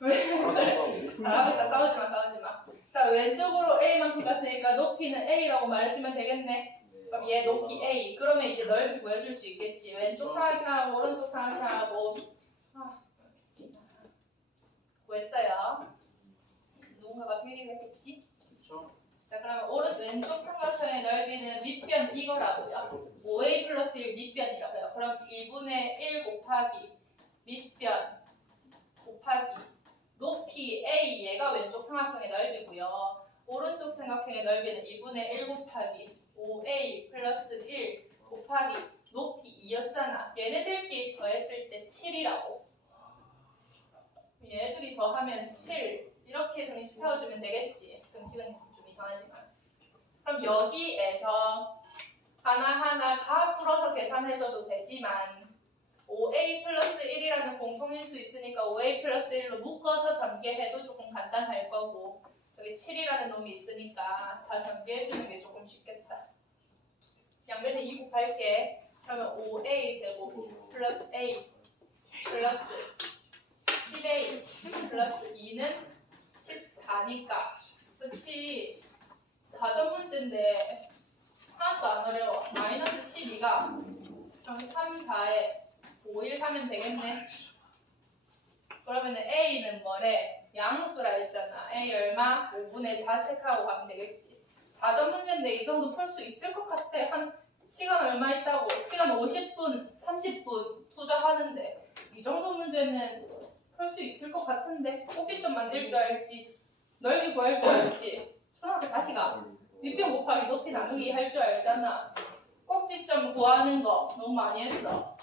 왜 잘하고 있다. 싸우지 마. 자 왼쪽으로 A만큼 갔으니까 높이는 A라고 말해주면 되겠네. 그럼 얘 높이 A. 그러면 이제 넓이 보여줄 수 있겠지. 왼쪽 삼각형하고 오른쪽 삼각형하고 구했어요. 누군가가 필기를 했겠지? 자 그러면 왼쪽 삼각형의 넓이는 밑변 이거라고요. 5a 플러스 1 밑변이라고요. 그럼 2분의 1 곱하기 밑변 곱하기 높이 a 얘가 왼쪽 삼각형의 넓이고요. 오른쪽 삼각형의 넓이는 2분의 1 곱하기 5a 플러스 1 곱하기 높이 2였잖아. 얘네들끼리 더했을 때 7이라고. 얘네들이 더하면 7 이렇게 등식 세워주면 되겠지. 등식은 좀 이상하지만. 그럼 여기에서 하나하나 다 풀어서 계산해줘도 되지만 5a 플러스 1이라는 공통인수 있으니까 5a 플러스 1로 묶어서 전개해도 조금 간단할 거고 여기 7이라는 놈이 있으니까 다 전개해주는 게 조금 쉽겠다. 양변에 2 곱할게. 그러면 5a 제곱 플러스 a 플러스 10a 플러스 2는 14니까 그치 4점 문제인데 하나도 안 어려워. 마이너스 12가 여기 3, 4에 5, 1 하면 되겠네. 그러면 A는 뭐래? 양수라 했잖아. A 얼마? 5분의 4 체크하고 가면 되겠지. 4점 문제인데 이 정도 풀 수 있을 것 같아. 한 시간 얼마 있다고? 시간 50분, 30분 투자하는데 이 정도 문제는 풀 수 있을 것 같은데 꼭지점 만들 줄 알지? 넓이 구할 줄 알지? 초등학교 다시 가. 밑변 곱하기 높이 나누기 할 줄 알잖아. 꼭지점 구하는 거 너무 많이 했어.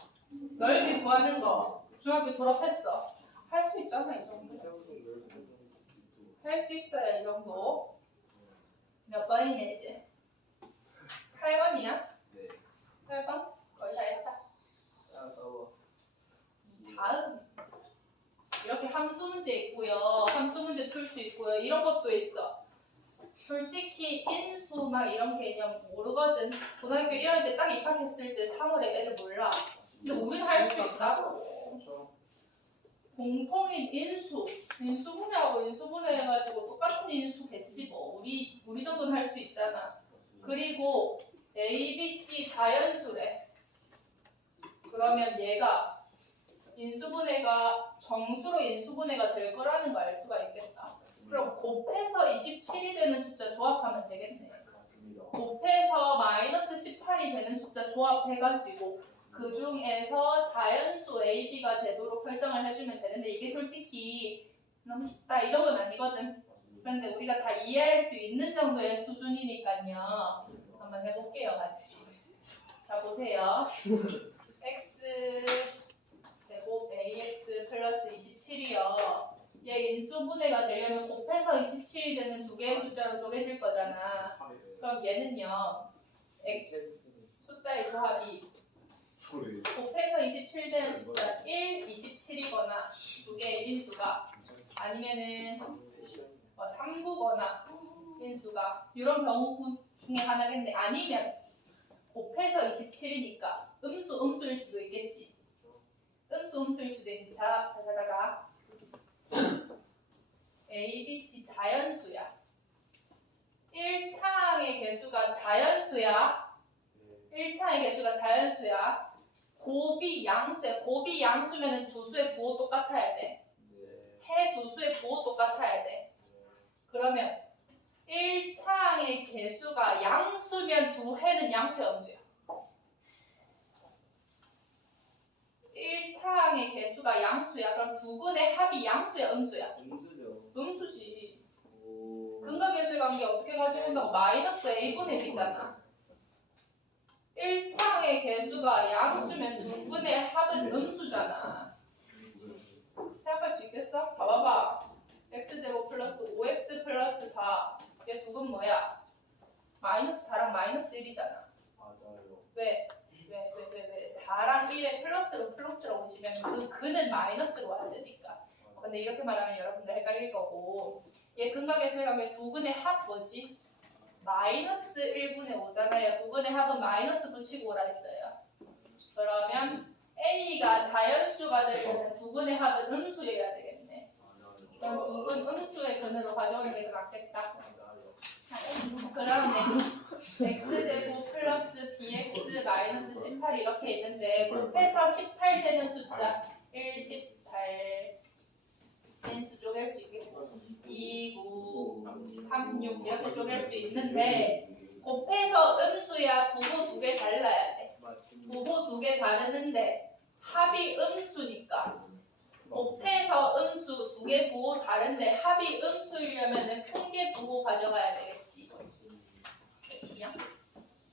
넓이 구하는 거 중학교 졸업했어. 할 수 있잖아 이 정도. 할 수 있어요 이 정도. 몇 번이네 이제? 8번이야? 네. 8번? 거의 다 했다. 다음 이렇게 함수 문제 있고요. 함수 문제 풀 수 있고요. 이런 것도 있어. 솔직히 인수 막 이런 개념 모르거든. 고등학교 1학년 때 딱 입학했을 때 3월에 애들 몰라. 근데 우리는 할 수 있다고. 공통인 인수, 인수분해하고 인수분해 해가지고 똑같은 인수겠지 뭐. 우리 정도는 할 수 있잖아. 그리고 A, B, C 자연수래. 그러면 얘가 인수분해가 정수로 인수분해가 될 거라는 거 알 수가 있겠다. 그럼 곱해서 27이 되는 숫자 조합하면 되겠네. 곱해서 마이너스 18이 되는 숫자 조합해가지고 그 중에서 자연수 A, B가 되도록 설정을 해주면 되는데 이게 솔직히 너무 쉽다. 이 정도는 아니거든. 그런데 우리가 다 이해할 수 있는 정도의 수준이니까요. 한번 해볼게요, 같이. 자, 보세요. x 제곱 ax 플러스 27이요. 얘 인수분해가 되려면 곱해서 27이 되는 두 개의 숫자로 쪼개질 거잖아. 그럼 얘는요. 숫자의 조합이 곱해서 27 되는 숫자 1, 27이거나 두 개의 인수가 아니면은 3구거나 인수가 이런 경우 중에 하나겠네. 아니면 곱해서 27이니까 음수일 수도 있겠지. 음수일 수도 있는데 자자자가 A, B, C 자연수야. 개수가 자연수야. 1차의 개수가 자연수야. 곱이 양수야. 곱이 양수면은 두 수의 부호 똑같아야 돼. 해 두 수의 부호 똑같아야 돼. 그러면 1차의 개수가 양수면 두 해는 양수야, 음수야? 1차의 개수가 양수야. 그럼 두 근의 합이 양수야, 음수야? 음수죠. 음수지. 오. 근각계수의 관계 어떻게 가지고있다고? 마이너스 a분의 b잖아. 1차의 개수가 양수면 두 근의 합은 음수잖아. 생각할 수 있겠어? 봐봐봐. x제곱 플러스 5x 플러스 4. 얘 두 근 뭐야? 마이너스 4랑 마이너스 1이잖아. 맞아요. 왜? 4랑 1에 플러스로 오시면 그 근은 마이너스로 와야 되니까. 근데 이렇게 말하면 여러분들 헷갈릴 거고, 얘 근각계수의 관계 두 근의 합 뭐지? 마이너스 1분의 5잖아요. 두 근의 합은 마이너스 붙이고 오라 했어요. 그러면 A가 자연수가 되려면 두 근의 합은 음수여야 되겠네. 그럼 두 근 음수의 근으로 가져오는 게 더 낫겠다. 그러면 x제곱 플러스 bx 마이너스 18 이렇게 있는데 곱해서 18 되는 숫자 1, 18 인수 쪼갤 수 있겠고 2, 9, 3, 6 이렇게 쪼갤 수 있는데 곱해서 음수야 부호 두 개 달라야 돼. 부호 두 개 다르는데 합이 음수니까 곱해서 음수 두 개 부호 다른데 합이 음수이려면은 큰 게 부호 가져가야 되겠지.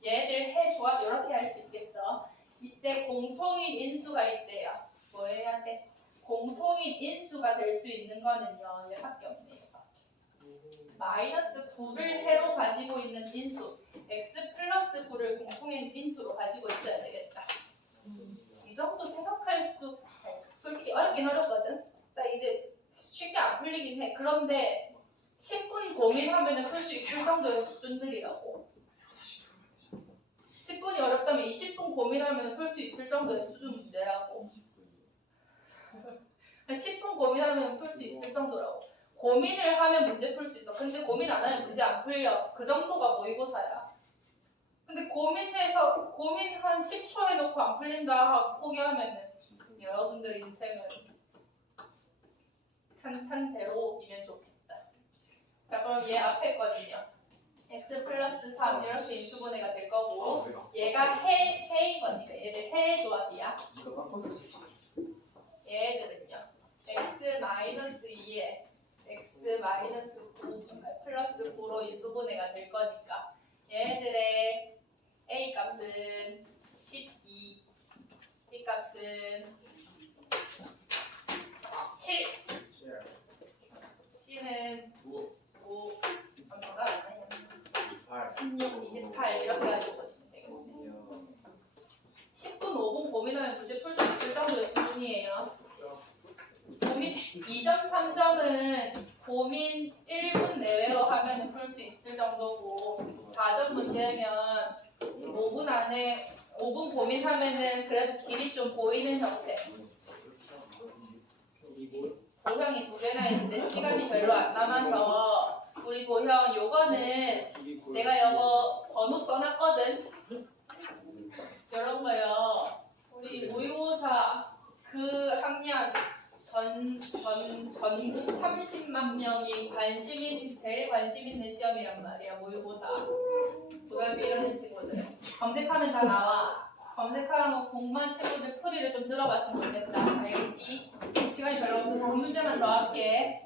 얘들 해 조합 이렇게 할 수 있겠어. 이때 공통인 인수가 있대요. 뭐 해야 돼? 공통인 인수가 될 수 있는 거는요. 얘밖에 없네요. 마이너스 9를 해로 가지고 있는 인수 x 플러스 9를 공통인 인수로 가지고 있어야 되겠다. 이 정도 생각할 수 솔직히 어렵긴 어렵거든. 나 이제 쉽게 안 풀리긴 해. 그런데 10분 고민하면 풀 수 있을 정도의 수준들이라고. 10분이 어렵다면 20분 고민하면 풀 수 있을 정도의 수준 문제라고. 10분 고민하면 풀 수 있을 정도라고. 고민을 하면 문제 풀 수 있어. 근데 고민 안 하면 문제 안 풀려. 그 정도가 모의고사야. 근데 고민 한 10초 해놓고 안 풀린다 하고 포기하면은 여러분들 인생을 탄탄대로이면 좋겠다. 자, 그럼 얘 앞에 거든요. x 플러스 3 이렇게 인수분해가 될 거고 얘가 해인 거니까 얘들 해 조합이야. 얘들은요. x 마이너스 2에 x 마이너스 9 플러스 9로 인수분해가 될 거니까 얘들의 a 값은 12, b 값은 7, c는 5, 16, 28 이렇게 가지고 보시면 되겠네. 10분, 5분 고민하면 문제 풀 수 있을 정도의 수준이에요. 고민 2점, 3점은 고민 1분 내외로 하면 풀 수 있을 정도고 4점 문제면 5분 안에 5분 고민하면은 그래도 길이 좀 보이는 형태. 도형이 두 개나 있는데 시간이 별로 안 남아서 우리 도형 요거는 내가 요거 번호 써놨거든. 이런 거요. 우리 모의고사 그 학년 전국 30만 명이 제일 관심 있는 시험이란 말이야. 모의고사. 고등학교 이런 친구들. 검색하면 다 나와. 검색하면 공부한 친구들 풀이를 좀 들어봤으면 좋겠다. 알겠니? 시간이 별로 없어서 한 문제만 더 할게.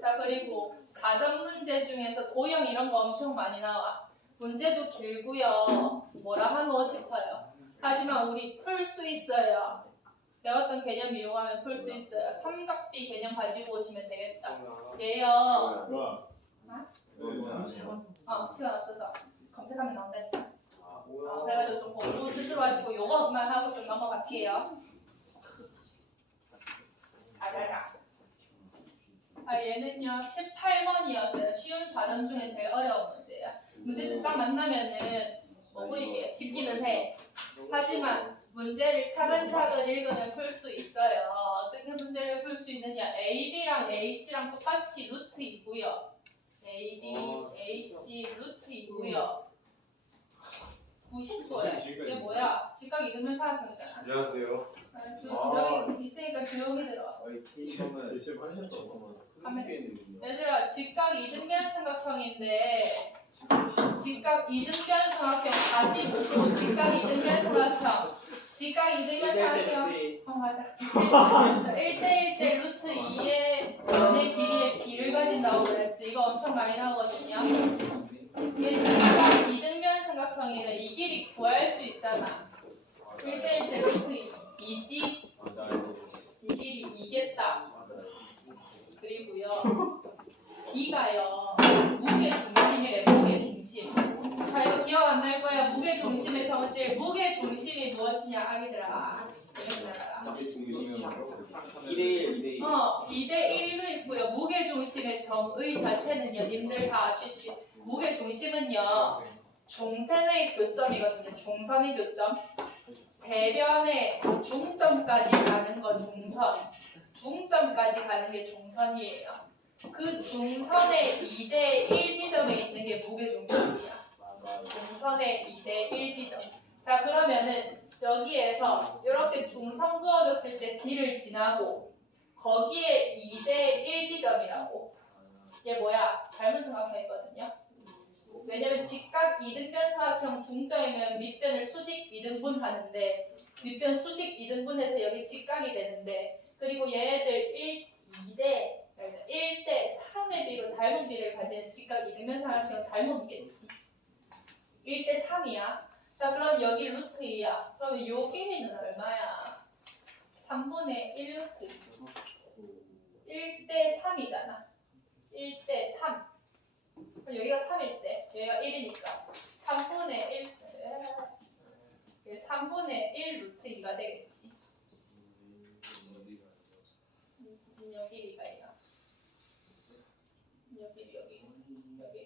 자, 그리고 4점 문제 중에서 도형 이런 거 엄청 많이 나와. 문제도 길고요. 뭐라 하고 싶어요. 하지만 우리 풀 수 있어요. 배웠던 개념 이용하면 풀 수 있어요. 삼각비 개념 가지고 오시면 되겠다. 얘요. 시간 없어서 검색하면 나온다니까. 그래가지고 좀 공부 스스로 하시고 요거만 하고 좀 넘어갈게요. 자자자. 얘는요 18번이었어요. 쉬운 4점 중에 제일 어려운 문제야. 문제들 딱 만나면은 뭐 보이게 쉽기는 해. 하지만 문제를 차근차근 읽으면 풀 수 있어요. 어떻게 문제를 풀 수 있느냐? AB랑 AC랑 똑같이 루트 2고요. AB, AC 루트 2고요. 읽으면 사각형이잖아. 안녕하세요. 여기 있으니까 조용히 들어. 얘들아, 직각 이등변 삼각형인데 직각 이등변 삼각형 45% 직각 이등변 삼각형 직각 이등변 삼각형 맞아 1대1대 루트 2의 변의 길이의 비를 가진다고 그랬어. 이거 엄청 많이 나오거든요. 이게 직각 이등변 삼각형이래. 이 길이 구할 수 있잖아. 1대1대 루트 2지 이 길이 이겠다. 그리고요 B가요 무게 중심이래. 무게 중심. 자 이거 기억 안 날 거야. 무게 중심의 성질. 무게 중심이 무엇이냐 아기들아. 이게 중심이 2대1 2대1도 있고요. 무게 중심의 정의 자체는요. 님들 다 아시지? 무게 중심은요. 중선의 교점이거든요. 중선의 교점. 대변의 중점까지 가는 거 중선. 중점까지 가는 게 중선이에요. 그 중선의 2대1 지점에 있는 게 무게중심이야. 중선의 2대1 지점. 자 그러면은 여기에서 이렇게 중선 그어줬을 때 D를 지나고 거기에 2대1 지점이라고. 얘 뭐야? 닮은 삼각형이거든요. 왜냐면 직각 이등변 사각형 중점이면 밑변을 수직 이등분 하는데 윗변 수직 이등분해서 여기 직각이 되는데 그리고 얘네들 1대 3의 비로 닮은 비를 가진 직각 이등변 사각형 닮은 비겠지. 1대 3이야. 자 그럼 여기 루트 2야. 그러면 요 길이는 얼마야? 3분의 1 루트 2. 1대 3이잖아. 1대 3. 그럼 여기가 3일 때 여기가 1이니까 3분의 1 3분의 1 루트 2가 되겠지. 여기가 이야. 여기.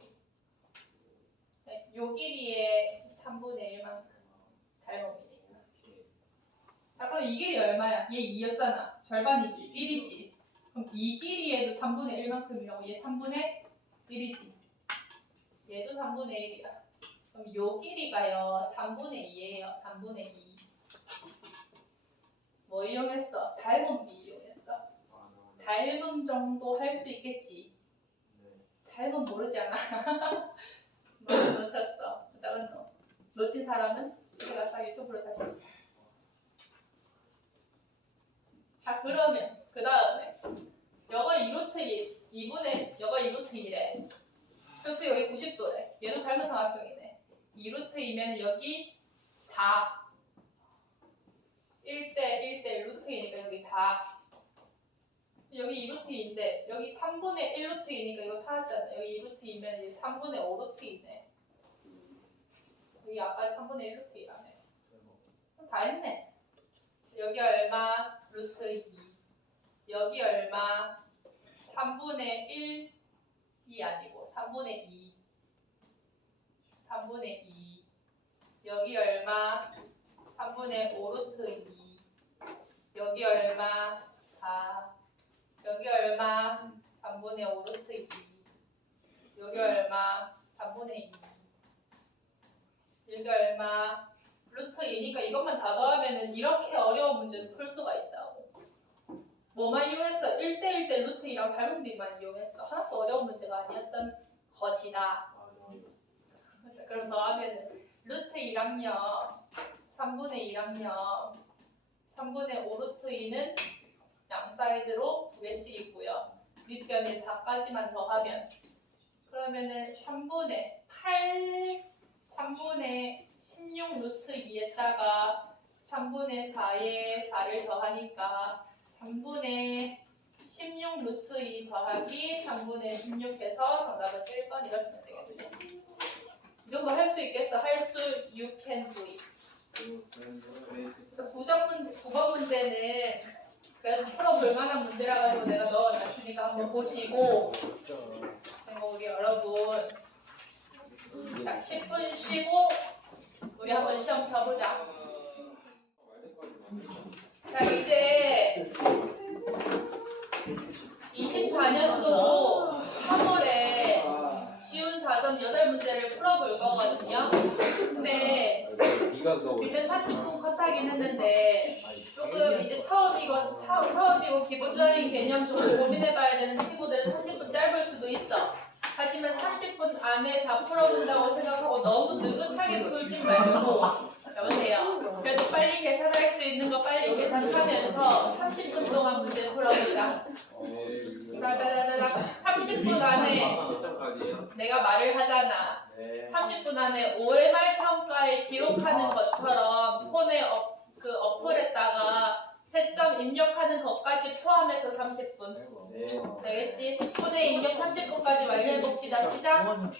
네, 요 길이의 3분의 1만큼 닮음이니까. 자 그럼 이 길이 얼마야? 얘 2였잖아. 절반이지. 1이지. 그럼 이 길이에도 3분의 1만큼이라고. 얘 3분의 1이지. 얘도 3분의 1이야. 그럼 요 길이가요 3분의 2예요. 3분의 2. 뭐 이용했어? 닮은 비 이용했어. 닮음 정도 할 수 있겠지. 닮음 모르지 않아? 너 놓쳤어. 작은 너. 놓친 사람은 집에 가서 유튜브로 다시 보세요. 자 그러면 그 다음에 여거 2루트 2분의 여거 2루트 2래. 그래서 여기 90도래. 얘도 닮은 삼각형이네. 2루트이면 여기 4. 1대 루트이니까 여기 4. 여기 2루트인데 여기 3분의 1루트이니까 이거 찾았잖아. 여기 2루트이면 여기 3분의 5루트이네. 여기 아까 3분의 1루트이라며. 그럼 다 했네. 여기 얼마? 루트 2. 여기 얼마? 3분의 1이 아니고 3분의 2. 3분의 2. 여기 얼마? 3분의 5루트 2. 여기 얼마? 4. 여기 얼마? 3분의 5루트 2. 여기 얼마? 3분의 2. 여기 얼마? 루트 2니까 이것만 다 더하면은 이렇게 어려운 문제를 풀 수가 있다고. 뭐만 이용했어? 1대1대 루트 2랑 닮은 비만 이용했어. 하나도 어려운 문제가 아니었던 것이다. 자, 그럼 더하면은 루트 2랑요 3분의 2랑요 3분의 5 루트 2는 양 사이드로 2개씩 있고요. 윗변에 4까지만 더하면 그러면은 3분의 8 3분의 16 루트 2에다가 3분의 4에 4를 더하니까 3분의 16 루트 2 더하기 3분의 16 해서 정답은 1번 이러시면 되겠네요. 이 정도 할 수 있겠어? 할 수 you can do it. 그래서 9번 문제는 그래도 풀어볼 만한 문제라 가지고 내가 넣어놨으니까 한번 보시고 그리고 우리 여러분 딱 10분 쉬고 우리 한번 시험 쳐보자. 자 이제 24년도 3월에 쉬운 4점 8문제를 풀어볼 거거든요. 근데 네가 그거 일단 30분 컷하긴 했는데 조금 이제 처음이고 기본적인 개념 좀 고민해봐야 되는 친구들은 30분 짧을 수도 있어. 하지만 30분 안에 다 풀어본다고 생각하고 너무 느긋하게 풀지 말고 여보세요. 그래도 빨리 계산할 수 있는 거 빨리 계산하면서 30분 동안 문제 풀어보자. 다다다다닥 30분 안에 내가 말을 하잖아. 30분 안에 OMR 평가에 기록하는 것처럼 폰에 어플에다가 채점 입력하는 것까지 포함해서 30분. 되겠지? 폰에 입력 30분까지 완료해봅시다. 시작!